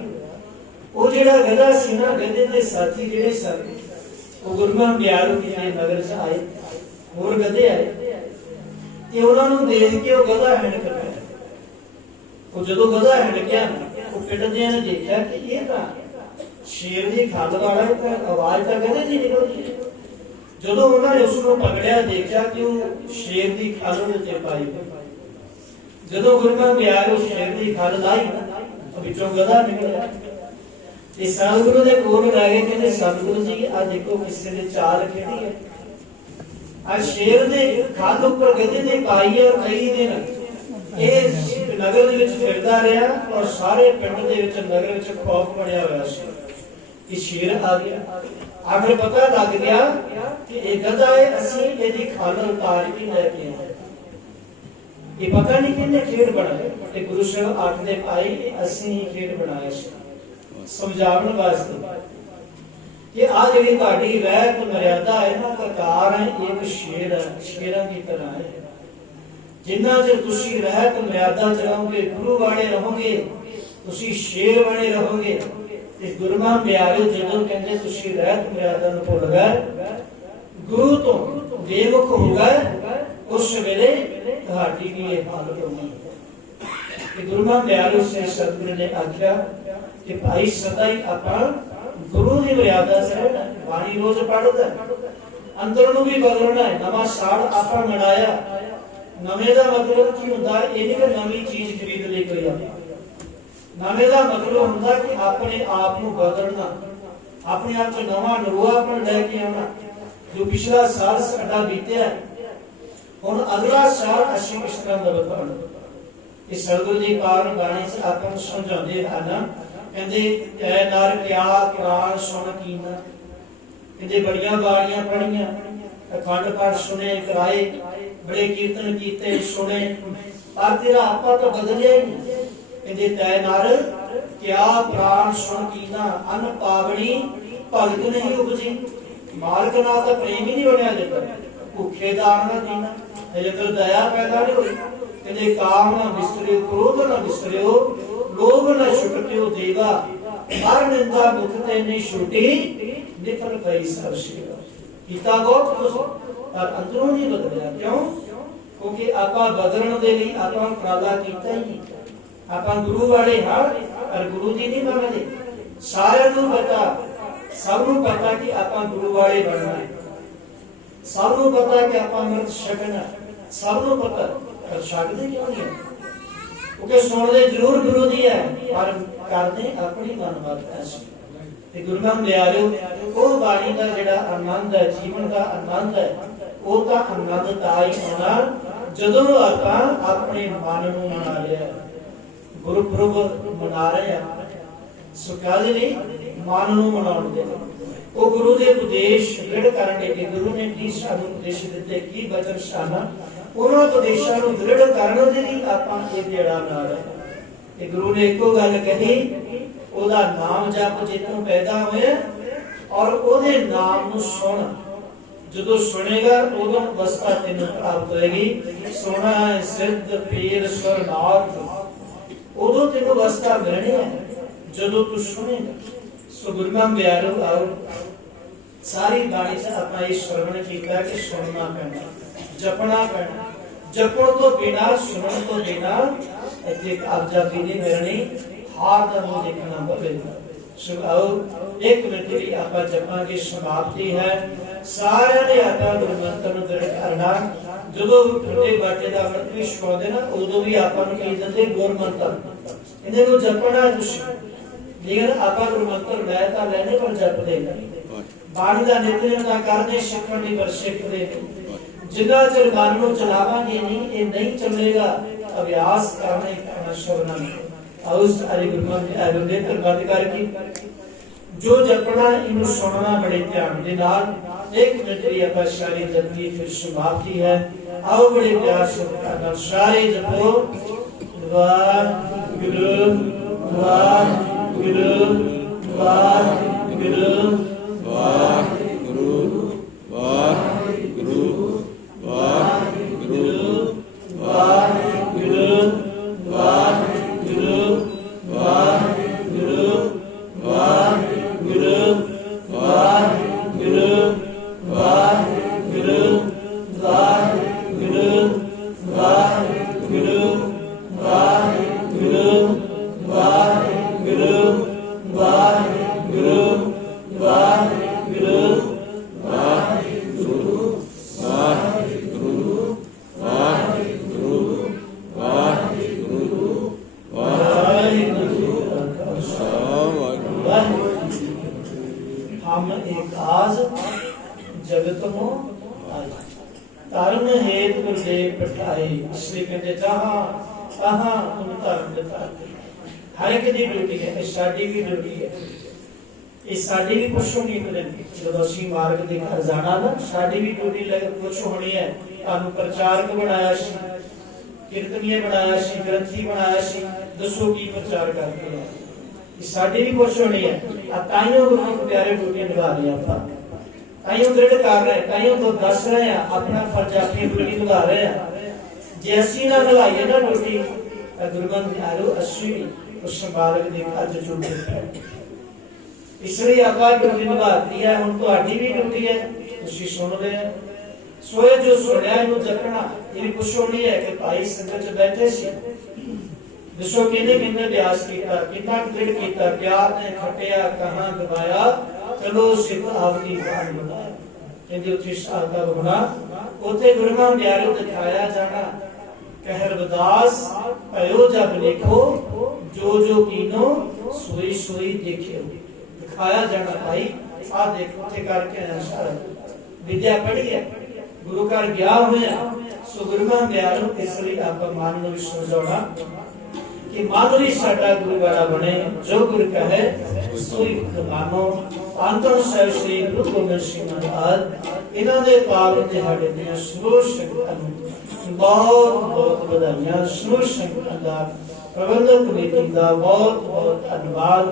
ਉਹ ਜਿਹੜਾ ਗਧਾ ਸੀ ਨਾ, ਗਧੇ ਦੇ ਸਾਥੀ ਜਿਹੜੇ ਸਨ ਉਹ ਗੁਰਮੁਖ ਬਿਆਨ ਕਿਸੇ ਨਗਰ ਚ ਆਏ, ਹੋਰ ਗਧੇ ਆਏ ਤੇ ਉਹਨਾਂ ਨੂੰ ਦੇਖ ਕੇ ਉਹ ਗਧਾ ਹਿੰਡ ਪਿਆ। ਉਹ ਜਦੋਂ ਗਧਾ ਹਿੰਡ ਗਿਆ ਉਹ ਪਿੰਡਦਿਆਂ ਨੇ ਦੇਖਿਆ ਕਿ ਇਹ ਤਾਂ ਸ਼ੇਰ ਦੀ ਖਲ ਵਾਲਾ ਹੈ, ਤਾਂ ਆਵਾਜ਼ ਤਾਂ ਗਧੇ ਦੀ ਨਿਕਲਦੀ ਹੈ। ਜਦੋਂ ਉਹਨਾਂ ਨੇ ਉਸ ਨੂੰ ਪਕੜਿਆ ਦੇਖਿਆ ਕਿ ਉਹ ਸ਼ੇਰ ਦੀ ਖਲ ਉੱਤੇ ਪਾਈ। ਜਦੋਂ ਗੁਰਮੁਖ ਬਿਆਨ ਉਹ ਸ਼ੇਰ ਦੀ ਖਲ ਲਾਈ ਵਿੱਚੋਂ ਗਧਾ ਨਿਕਲਿਆ ਤੇ ਸਤਿਗੁਰੂ ਦੇ ਕੋਲ ਲੈ ਗਏ। ਕਹਿੰਦੇ ਸਤਿਗੁਰੂ ਜੀ ਆ ਦੇਖੋ ਕਿਸੇ ਨੇ ਚਾਲ ਖੇਡੀ ਹੈ, ਆ ਸ਼ੇਰ ਦੇ ਖਲ ਉੱਪਰ ਗਧੇ ਦੇ ਪਾਈ ਹੈ ਔਰ ਕਈ ਦਿਨ ਇਹ ਨਗਰ ਦੇ ਵਿੱਚ ਫਿਰਦਾ ਰਿਹਾ ਔਰ ਸਾਰੇ ਪਿੰਡ ਦੇ ਵਿੱਚ ਨਗਰ ਵਿੱਚ ਖੌਫ ਬਣਿਆ ਹੋਇਆ ਸੀ ਕਿ ਸ਼ੇਰ ਆ ਗਿਆ। ਆਖਰ ਪਤਾ ਲੱਗ ਗਿਆ ਕਿ ਇਹ ਗਧਾ ਹੈ, ਅਸੀਂ ਇਹਦੀ ਖਲ ਉਤਾਰ ਕੇ ਲੈ ਕੇ ਆਏ। ਇਹ ਪਤਾ ਨਹੀਂ ਕਿੰਨੇ ਖੇਡ ਬਣਾਏ ਤੇ ਗੁਰੂ ਸਾਹਿਬ ਆਖਦੇ ਭਾਈ ਅਸੀਂ ਖੇਡ ਬਣਾਇਆ ਸੀ ਸਮਝਾਉਣ ਵਾਸਤੇ ਕਿ ਆ ਜਿਹੜੀ ਤੁਹਾਡੀ ਰਹਿਤ ਮਰਿਆਦਾ ਹੈ ਨਾ, ਕਕਾਰ ਹੈ, ਇੱਕ ਸ਼ੇਰ ਹੈ, ਸ਼ੇਰਾਂ ਦੀ ਤਰ੍ਹਾਂ ਹੈ। ਜਿੰਨਾ ਚਿਰ ਤੁਸੀਂ ਰਹਿਤ ਮਰਿਆਦਾ ਚ ਰਹੋਗੇ, ਗੁਰੂ ਵਾਲੇ ਰਹੋਗੇ, ਤੁਸੀਂ ਸ਼ੇਰ ਬਣੇ ਰਹੋਗੇ। ਤੇ ਗੁਰਮੁਖ ਬਿਆਨ ਜਦੋਂ ਕਹਿੰਦੇ ਤੁਸੀਂ ਰਹਿਤ ਮਰਿਆਦਾ ਨੂੰ ਭੁੱਲ ਗਏ, ਗੁਰੂ ਤੋਂ ਬੇਮੁਖ ਹੋ ਗਏ, ਉਸ ਵੇਲੇ ਤੁਹਾਡੀ ਵੀ ਇਹ ਹਾਲਤ ਹੋਣੀ ਹੈ। ਕਿ ਗੁਰਮੁਖ ਬਿਆਨ ਸੇ ਸਤਿਗੁਰੂ ਨੇ ਆਖਿਆ ਕਿ ਭਾਈ ਸਦਾ ਹੀ ਆਪਾਂ ਗੁਰੂ ਦੀ ਮਰਿਆਦਾ ਚ ਰਹਿਣਾ। ਬਾਣੀ ਰੋਜ਼ ਪੜ੍ਹਦਾ, ਅੰਦਰ ਨੂੰ ਵੀ ਬਦਲਣਾ ਹੈ। ਨਵਾਂ ਸਾਲ ਆਪਾਂ ਮਨਾਇਆ, ਨਵੇਂ ਦਾ ਮਤਲਬ ਕੀ ਹੁੰਦਾ? ਇਹ ਨਹੀਂ ਕਿ ਨਵੀਂ ਚੀਜ਼ ਖਰੀਦ ਲਈ ਕੋਈ ਆਪਾਂ। ਨਵੇਂ ਦਾ ਮਤਲਬ ਹੁੰਦਾ ਕਿ ਆਪਣੇ ਆਪ ਨੂੰ ਬਦਲਣਾ, ਆਪਣੇ ਆਪ ਚ ਨਵਾਂ ਨਰੂਆਪਣ ਲੈ ਕੇ ਆਉਣਾ। ਜੋ ਪਿਛਲਾ ਸਾਲ ਸਾਡਾ ਬੀਤਿਆ, ਹੁਣ ਅਗਲਾ ਸਾਲ ਅਸੀਂ ਕਿਸ ਤਰ੍ਹਾਂ ਦਾ ਬਤਾਉਣਾ। ਇਹ ਸਤਿਗੁਰੂ ਜੀ ਪਾਵਨ ਬਾਣੀ ਚ ਆਪਾਂ ਨੂੰ ਸਮਝਾਉਂਦੇ ਹਨ। ਕਹਿੰਦੇ ਤੈ ਨਰ ਕਿਆ ਪ੍ਰਾਣ ਸੁਣ ਕੀਨਾ। ਕਹਿੰਦੇ ਬੜੀਆਂ ਬਾਣੀਆਂ ਪੜ੍ਹੀਆਂ, ਅਖੰਡ ਪਾਠ ਸੁਣੇ, ਕਰਾਏ, ਬੜੇ ਕੀਰਤਨ ਕੀਤੇ, ਸੁਣੇ, ਪਰ ਤੇਰਾ ਆਪਾ ਤਾਂ ਬਦਲਿਆ ਹੀ ਨਹੀਂ। ਕਹਿੰਦੇ ਤੈ ਨਰ ਕਿਆ ਪ੍ਰਾਣ ਸੁਣ ਕੀਨਾ। ਅਨ ਪਾਵਣੀ ਭਗਤ ਨਹੀਂ ਉਪਜੀ। ਮਾਲਕ ਨਾਲ ਤਾਂ ਪ੍ਰੇਮ ਹੀ ਨਹੀਂ ਬਣਿਆ ਜਾਂਦਾ। ਭੁੱਖੇ ਦਾਨ ਨਾ ਦੇਣਾ, ਅਜੇ ਅੰਦਰ ਦਇਆ ਪੈਦਾ ਨਹੀਂ ਹੋਈ। ਕਹਿੰਦੇ ਕਾਮ ਨਾ ਵਿਸਰਿਓ, ਕ੍ਰੋਧ ਨਾ ਵਿਸਰਿਓ, ਲੋਭ ਨਾ ਛੁਟਿਓ ਦੇਵਾ। ਹਰ ਨਿੰਦਾ ਮੁਖ ਤੇ ਨਹੀਂ ਛੁਟੀ, ਨਿਫਲ ਪਈ ਸਭ ਸੇਵਾ। ਕੀਤਾ ਬਹੁਤ ਕੁਝ ਪਰ ਅੰਦਰੋਂ ਨਹੀਂ ਬਦਲਿਆ। ਕਿਉਂ? ਕਿਉਂਕਿ ਆਪਾਂ ਬਦਲਣ ਦੇ ਲਈ ਆਪਾਂ ਉਪਰਾਲਾ ਕੀਤਾ ਹੀ ਨਹੀਂ। ਆਪਾਂ ਗੁਰੂ ਵਾਲੇ ਹਾਂ ਪਰ ਗੁਰੂ ਜੀ ਨਹੀਂ ਮੰਨਦੇ। ਸਾਰਿਆਂ ਨੂੰ ਪਤਾ, ਸਭ ਨੂੰ ਪਤਾ ਕਿ ਆਪਾਂ ਗੁਰੂ ਵਾਲੇ ਬਣਨਾ ਹੈ। ਸਭ ਨੂੰ ਪਤਾ ਕਿ ਆਪਾਂ ਅੰਮ੍ਰਿਤ ਛਕਣਾ, ਸਭ ਨੂੰ ਪਤਾ, ਪਰ ਛਕਦੇ ਕਿਉਂ ਨਹੀਂ? ਕਿਉਂਕਿ ਸੁਣਦੇ ਜ਼ਰੂਰ ਗੁਰੂ ਦੀ ਹੈ ਪਰ ਕਰਦੇ ਆਪਣੀ ਮਨਮਤ ਐਸੀ। ਤੇ ਗੁਰਮੁਖ ਲਿਆਰਿਓ, ਉਹ ਬਾਣੀ ਦਾ ਜਿਹੜਾ ਆਨੰਦ ਹੈ, ਜੀਵਨ ਦਾ ਆਨੰਦ ਹੈ, ਉਹ ਤਾਂ ਆਨੰਦ ਤਾਂ ਹੀ ਆਉਣਾ ਜਦੋਂ ਆਪਾਂ ਆਪਣੇ ਮਨ ਨੂੰ ਮਨਾ ਲਿਆ। ਗੁਰਪੁਰਬ ਮਨਾ ਰਹੇ ਆ, ਸੋ ਕਹਿੰਦੇ ਨੇ ਮਨ ਨੂੰ ਮਨਾਉਣ ਦੇ ਉਹ ਗੁਰੂ ਦੇ ਉਪਦੇਸ਼ ਦ੍ਰਿੜ ਕਰਨ ਕਿ ਗੁਰੂ ਨੇ ਕੀ ਸਾਨੂੰ ਉਪਦੇਸ਼ ਦਿੱਤੇ, ਕੀ ਬਚਨ ਸ਼ਾਨਾ ਉਹਨਾਂ ਉਪਦੇਸ਼ਾਂ ਨੂੰ ਦ੍ਰਿੜ ਕਰਨ ਦੇ ਲਈ ਆਪਾਂ ਇਹ ਜਿਹੜਾ ਨਾਲ ਹੈ ਕਿ ਗੁਰੂ ਨੇ ਇੱਕੋ ਗੱਲ ਕਹੀ, ਉਹਦਾ ਨਾਮ ਜਪ ਜਿੱਥੋਂ ਪੈਦਾ ਹੋਇਆ ਔਰ ਉਹਦੇ ਨਾਮ ਨੂੰ ਸੁਣ, ਜਦੋਂ ਸੁਣੇਗਾ ਉਦੋਂ ਅਵਸਥਾ ਤੈਨੂੰ ਪ੍ਰਾਪਤ ਹੋਏਗੀ। ਸੁਣਾ ਸਿੱਧ ਪੀਰ ਸੁਰਨਾਥ, ਉਦੋਂ ਤੈਨੂੰ ਅਵਸਥਾ ਮਿਲਣੀ ਹੈ ਜਦੋਂ ਤੂੰ ਸੁਣੇਗਾ। ਸੋ ਗੁਰਮਤਿ ਪਿਆਰੋ ਆਓ, ਸਾਰੀ ਬਾਣੀ ਚ ਆਪਾਂ ਇਹ ਸ਼ਰਵਣ ਕੀਤਾ ਕਿ ਸੁਣਨਾ ਪੈਣਾ, ਜਪਣਾ ਪੈਣਾ। ਜਪਣ ਤੋਂ ਬਿਨਾਂ, ਸੁਣਨ ਤੋਂ ਬਿਨਾਂ ਇੱਥੇ ਆਬਜਾਬੀ ਨਹੀਂ ਮਿਲਣੀ, ਹਾਰ ਦਾ ਮੂੰਹ ਦੇਖਣਾ ਪਵੇਗਾ। ਸੋ ਆਓ ਇੱਕ ਮਿੰਟ ਲਈ ਆਪਾਂ ਜਪਾਂਗੇ, ਸਮਾਪਤੀ ਹੈ। ਸਾਰਿਆਂ ਨੇ ਆਪਾਂ ਗੁਰਮੰਤਰ ਨੂੰ ਦ੍ਰਿੜ ਕਰਨਾ। ਜਦੋਂ ਠੰਡੇ ਬਾਟੇ ਦਾ ਅੰਮ੍ਰਿਤ ਵੀ ਛਕਾਉਂਦੇ ਨਾ, ਉਦੋਂ ਵੀ ਆਪਾਂ ਨੂੰ ਕੀ ਦਿੰਦੇ, ਗੁਰਮੰਤਰ। ਇਹਨਾਂ ਨੂੰ ਜਪਣਾ ਤੁਸੀਂ, ਲੇਕਿਨ ਆਪਾਂ ਗੁਰਮੰਤਰ ਲੈ ਤਾਂ ਲੈਣੇ ਪਰ ਜਪਦੇ ਨਹੀਂ। ਬਾਣੀ ਦਾ ਨਿਤਨੇਮ ਨਾ ਕਰਦੇ, ਸਿੱਖਣ ਦੀ ਵਰਸ਼ਿਕਦੇ ਜਿੰਨਾ ਚਿਰ ਮਨ ਨੂੰ ਚਲਾਵਾਂਗੇ ਨਹੀਂ, ਇਹ ਨਹੀਂ ਚੱਲੇਗਾ। ਅਭਿਆਸ ਕਰਨਾ ਹੀ ਕਰਨਾ ਸ਼ਬਦਾਂ ਉਸ ਹਰੀ ਗੁਰਮਤਿ ਆਗੰਦੇ ਤਰਬੰਦ ਕਰਕੇ ਜੋ ਜਪਣਾ ਇਹਨੂੰ ਸੁਣਨਾ ਬੜੇ ਧਿਆਨ ਦੇ ਨਾਲ। ਇੱਕ ਮਿੰਟ ਲਈ ਆਪਾਂ ਸਾਰੀ ਜਪੀ ਫਿਰ ਸਮਾਪਤੀ ਹੈ। ਆਓ ਬੜੇ ਪਿਆਰ ਨਾਲ ਸਾਰੇ ਜਪੋ, ਵਾਹਿਗੁਰੂ ਵਾਹਿਗੁਰੂ ਵਾਹਿਗੁਰੂ ਵਾਹਿਗੁਰੂ ਵਾਹਿਗੁਰੂ ਵਾਹਿਗੁਰੂ ਵਾਹਿਗੁਰੂ ਵਾਹਿਗੁਰੂ ਵਾਹਿਗੁਰੂ ਵਾਹਿਗੁਰੂ ਵਾਹਿਗੁਰੂ ਵਾਹਿਗੁਰੂ ਵਾਹਿਗੁਰੂ ਵਾਹਿਗੁਰੂ ਵਾਹਿਗੁਰੂ ਵਾਹਿਗੁਰੂ ਵਾਹਿਗੁਰੂ ਵਾਹਿਗੁਰੂ जगत मो धर्म हेत गुरदेव पठाए, इसलिए कहते जहां तहां तुम धर्म दिखाते। हर एक दी ड्यूटी है, ये साडी भी ड्यूटी है, ये साडी भी कुछ नहीं करेंगे। जब असी मार्ग दे घर जाना ना, साडी भी ड्यूटी लग कुछ होनी है। तानु प्रचारक बनाया सी, कीर्तनीय बनाया सी, ग्रंथी बनाया सी, दसो की प्रचार करते हैं, ये साडी भी कुछ होनी है। ताइयों गुरु के प्यारे ड्यूटी निभा रहे हैं, आप ताइयों दृढ़ कर रहे हैं, ताइयों तो दस रहे हैं, अपना फर्ज अपनी ड्यूटी निभा रहे हैं। जे असी ना निभाइए ना ड्यूटी, गुरमति आरो असी उस संभालक दे अज जुड़ है। इसलिए आका ड्यूटी निभाती है। हुण तुहाडी भी ड्यूटी है, तुसीं सुन रहे हैं। सोए जो सुनिया इहनूं जपना, ये कुछ नहीं है कि भाई संगत च बैठे सी, दसो किने किने अभ्यास किया, कितना दृढ़ किया, प्यार ने खटिया कहां गवाया, चलो सिख आपकी बात बताया। कहते उठी साधा होना, उथे गुरुनां प्यारे दिखाया जाना। कहर बदास भयो जब लिखो, जो जो कीनो सोई सोई देखियो। दिखाया जाना भाई, आ देखो थे करके सारा विद्या पढ़ी है, गुरु घर गया हुआ। सो गुरुनां प्यारो इसलिए आप मन नूं समझाउणा कि मन भी साडा गुरु वाला बने, जो गुरु कहे सोई मानो। अंतर साहिब श्री गुरु गोबिंद सिंह महाराज इन्हां दे पावन दिहाड़े दी सुरो संगतां नूं बहुत बहुत बधाइयां। सुरो संगतां दा प्रबंधक कमेटी दा बहुत बहुत धन्यवाद।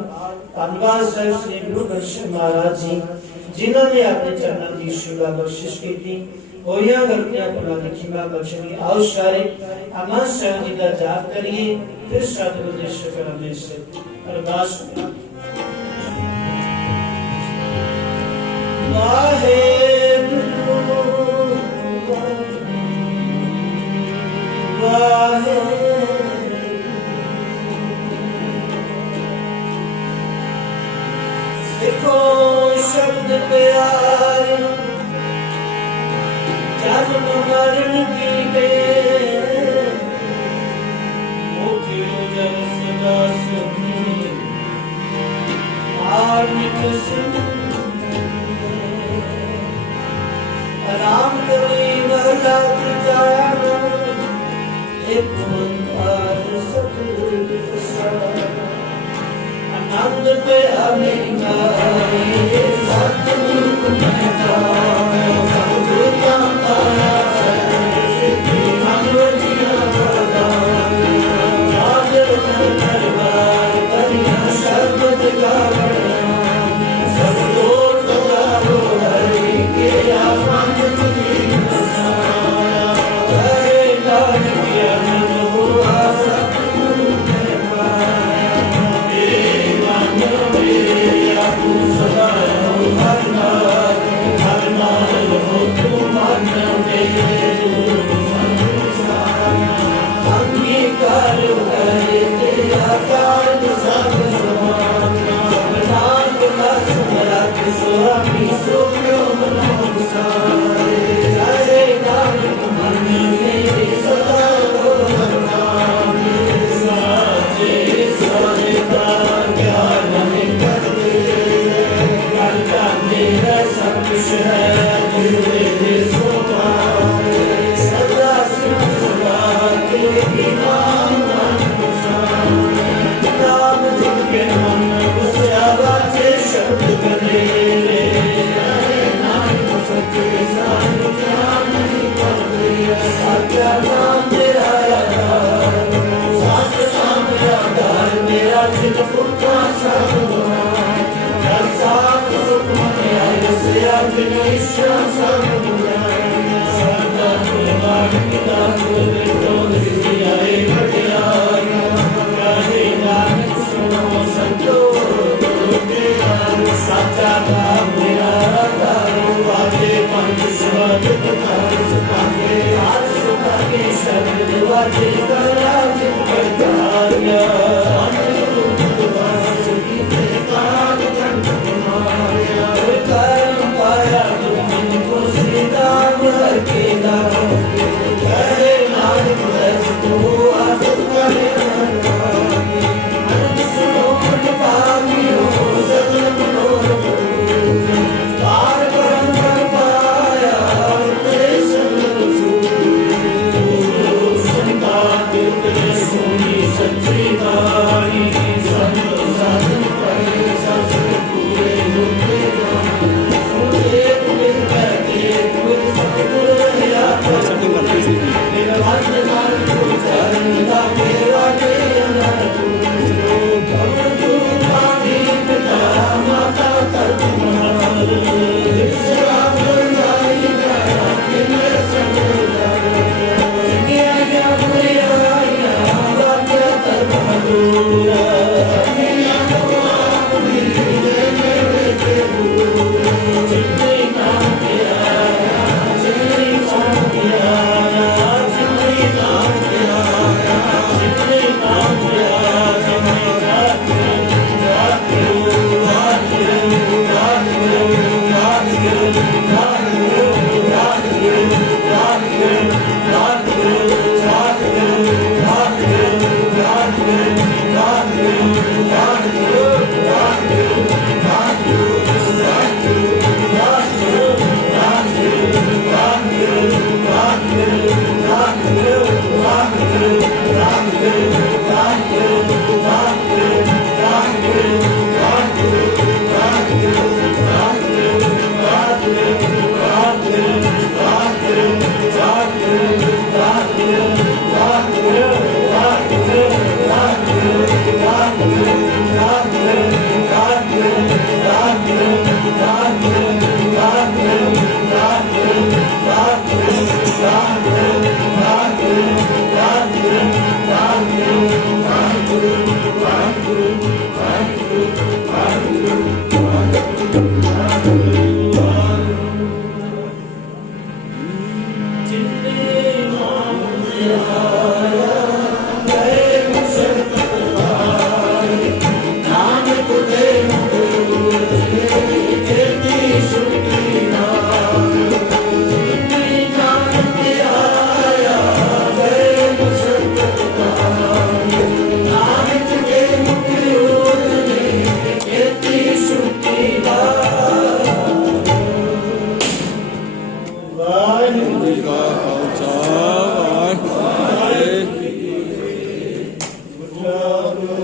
धन्यवाद साहिब श्री गुरु गोबिंद सिंह महाराज जी, जिन्हां ने अपने चरणों की सेवा बख्शिश की। होइयां गलतियां भुलां दी खिमा बख्शणी। आओ सारे अमर साहिब जी का जाप करिए, फिर सतगुरु दे शुकराने से अरदास। वाहेगुरु वाहेगुरु सिखो शब्द प्यार, जन्म मरण की बेर, मुक्तियो जन सदा सुखी, धार्मिक सिंह राम कवि महला जान, एक ओंकार सतगुरु प्रसाद। नंद पे अभिमानी सतगुरु तुम्हें पाया सतगुरु का पाया सिद्धि भगवतिया बरदाया राजर दरबार बनिया शब्द का बनिया सब लोग गारो हरि के आनंद तुझी बसाया जय नानक अनंत हुआ सतगुरु ने पाया मेरे मन मेरा तू सदा रहो हर नाल रहो तू मन मेरे अंगीकार करे तेरा कार्य सब समान नाम का सुमरत स्वामी सो क्यों मनो सारे हरे नानक मन मेरे सदा रहो हर नाम साचे साहिबा ज्ञान में कर दे ज्ञान का मेरा सब कुछ है जिसमें सो पाए सदा सुख सदा तेरी नाम नाम जिनके मन गुस्सा बाजे शब्द बने नाम सत्य सान ज्ञान नहीं पड़े साचा नाम तेरा आधार साचा नाम तेरा आधार मेरा जिन पुरखा सब हर साथ सुख मन आए से आखिर ईश्वर सब बुलाए सदा कुर्बान पिता कुल रोग सिद्धि आए घटिया कहे नानक सुनो संतो तेरा साचा नाम मेरा आधारो वाजे पंच शब्द बताओ सुपागे आज सुपागे शब्द वाजे करा जित करतारिया पाया तुमको सीधा भर के करे नानक बस तो आदत करे अनंत सुनो पागियो सगल मनोरथ पार परम कर पाया तेरे सगल संताप तेरे सुनी सच्ची बाणी संत साधन पढ़े सत्संग पूरे होते एक मिल बैठे कुल सतगुरु रहिया मेरा मन मान को चरण दा मेरा के अंदर तू तू पानी पिता माता कर तुम्हार सेवा करनाई करा कि मैं संग गया गया पूरा आया बात कर बहादुरा मेरा अपनी ले मेरे के जितने नाम तेरा जितने नाम तेरा जितने नाम तेरा जितने नाम तेरा वाहिगुरु वाहिगुरु वाहिगुरु वाहिगुरु वाहिगुरु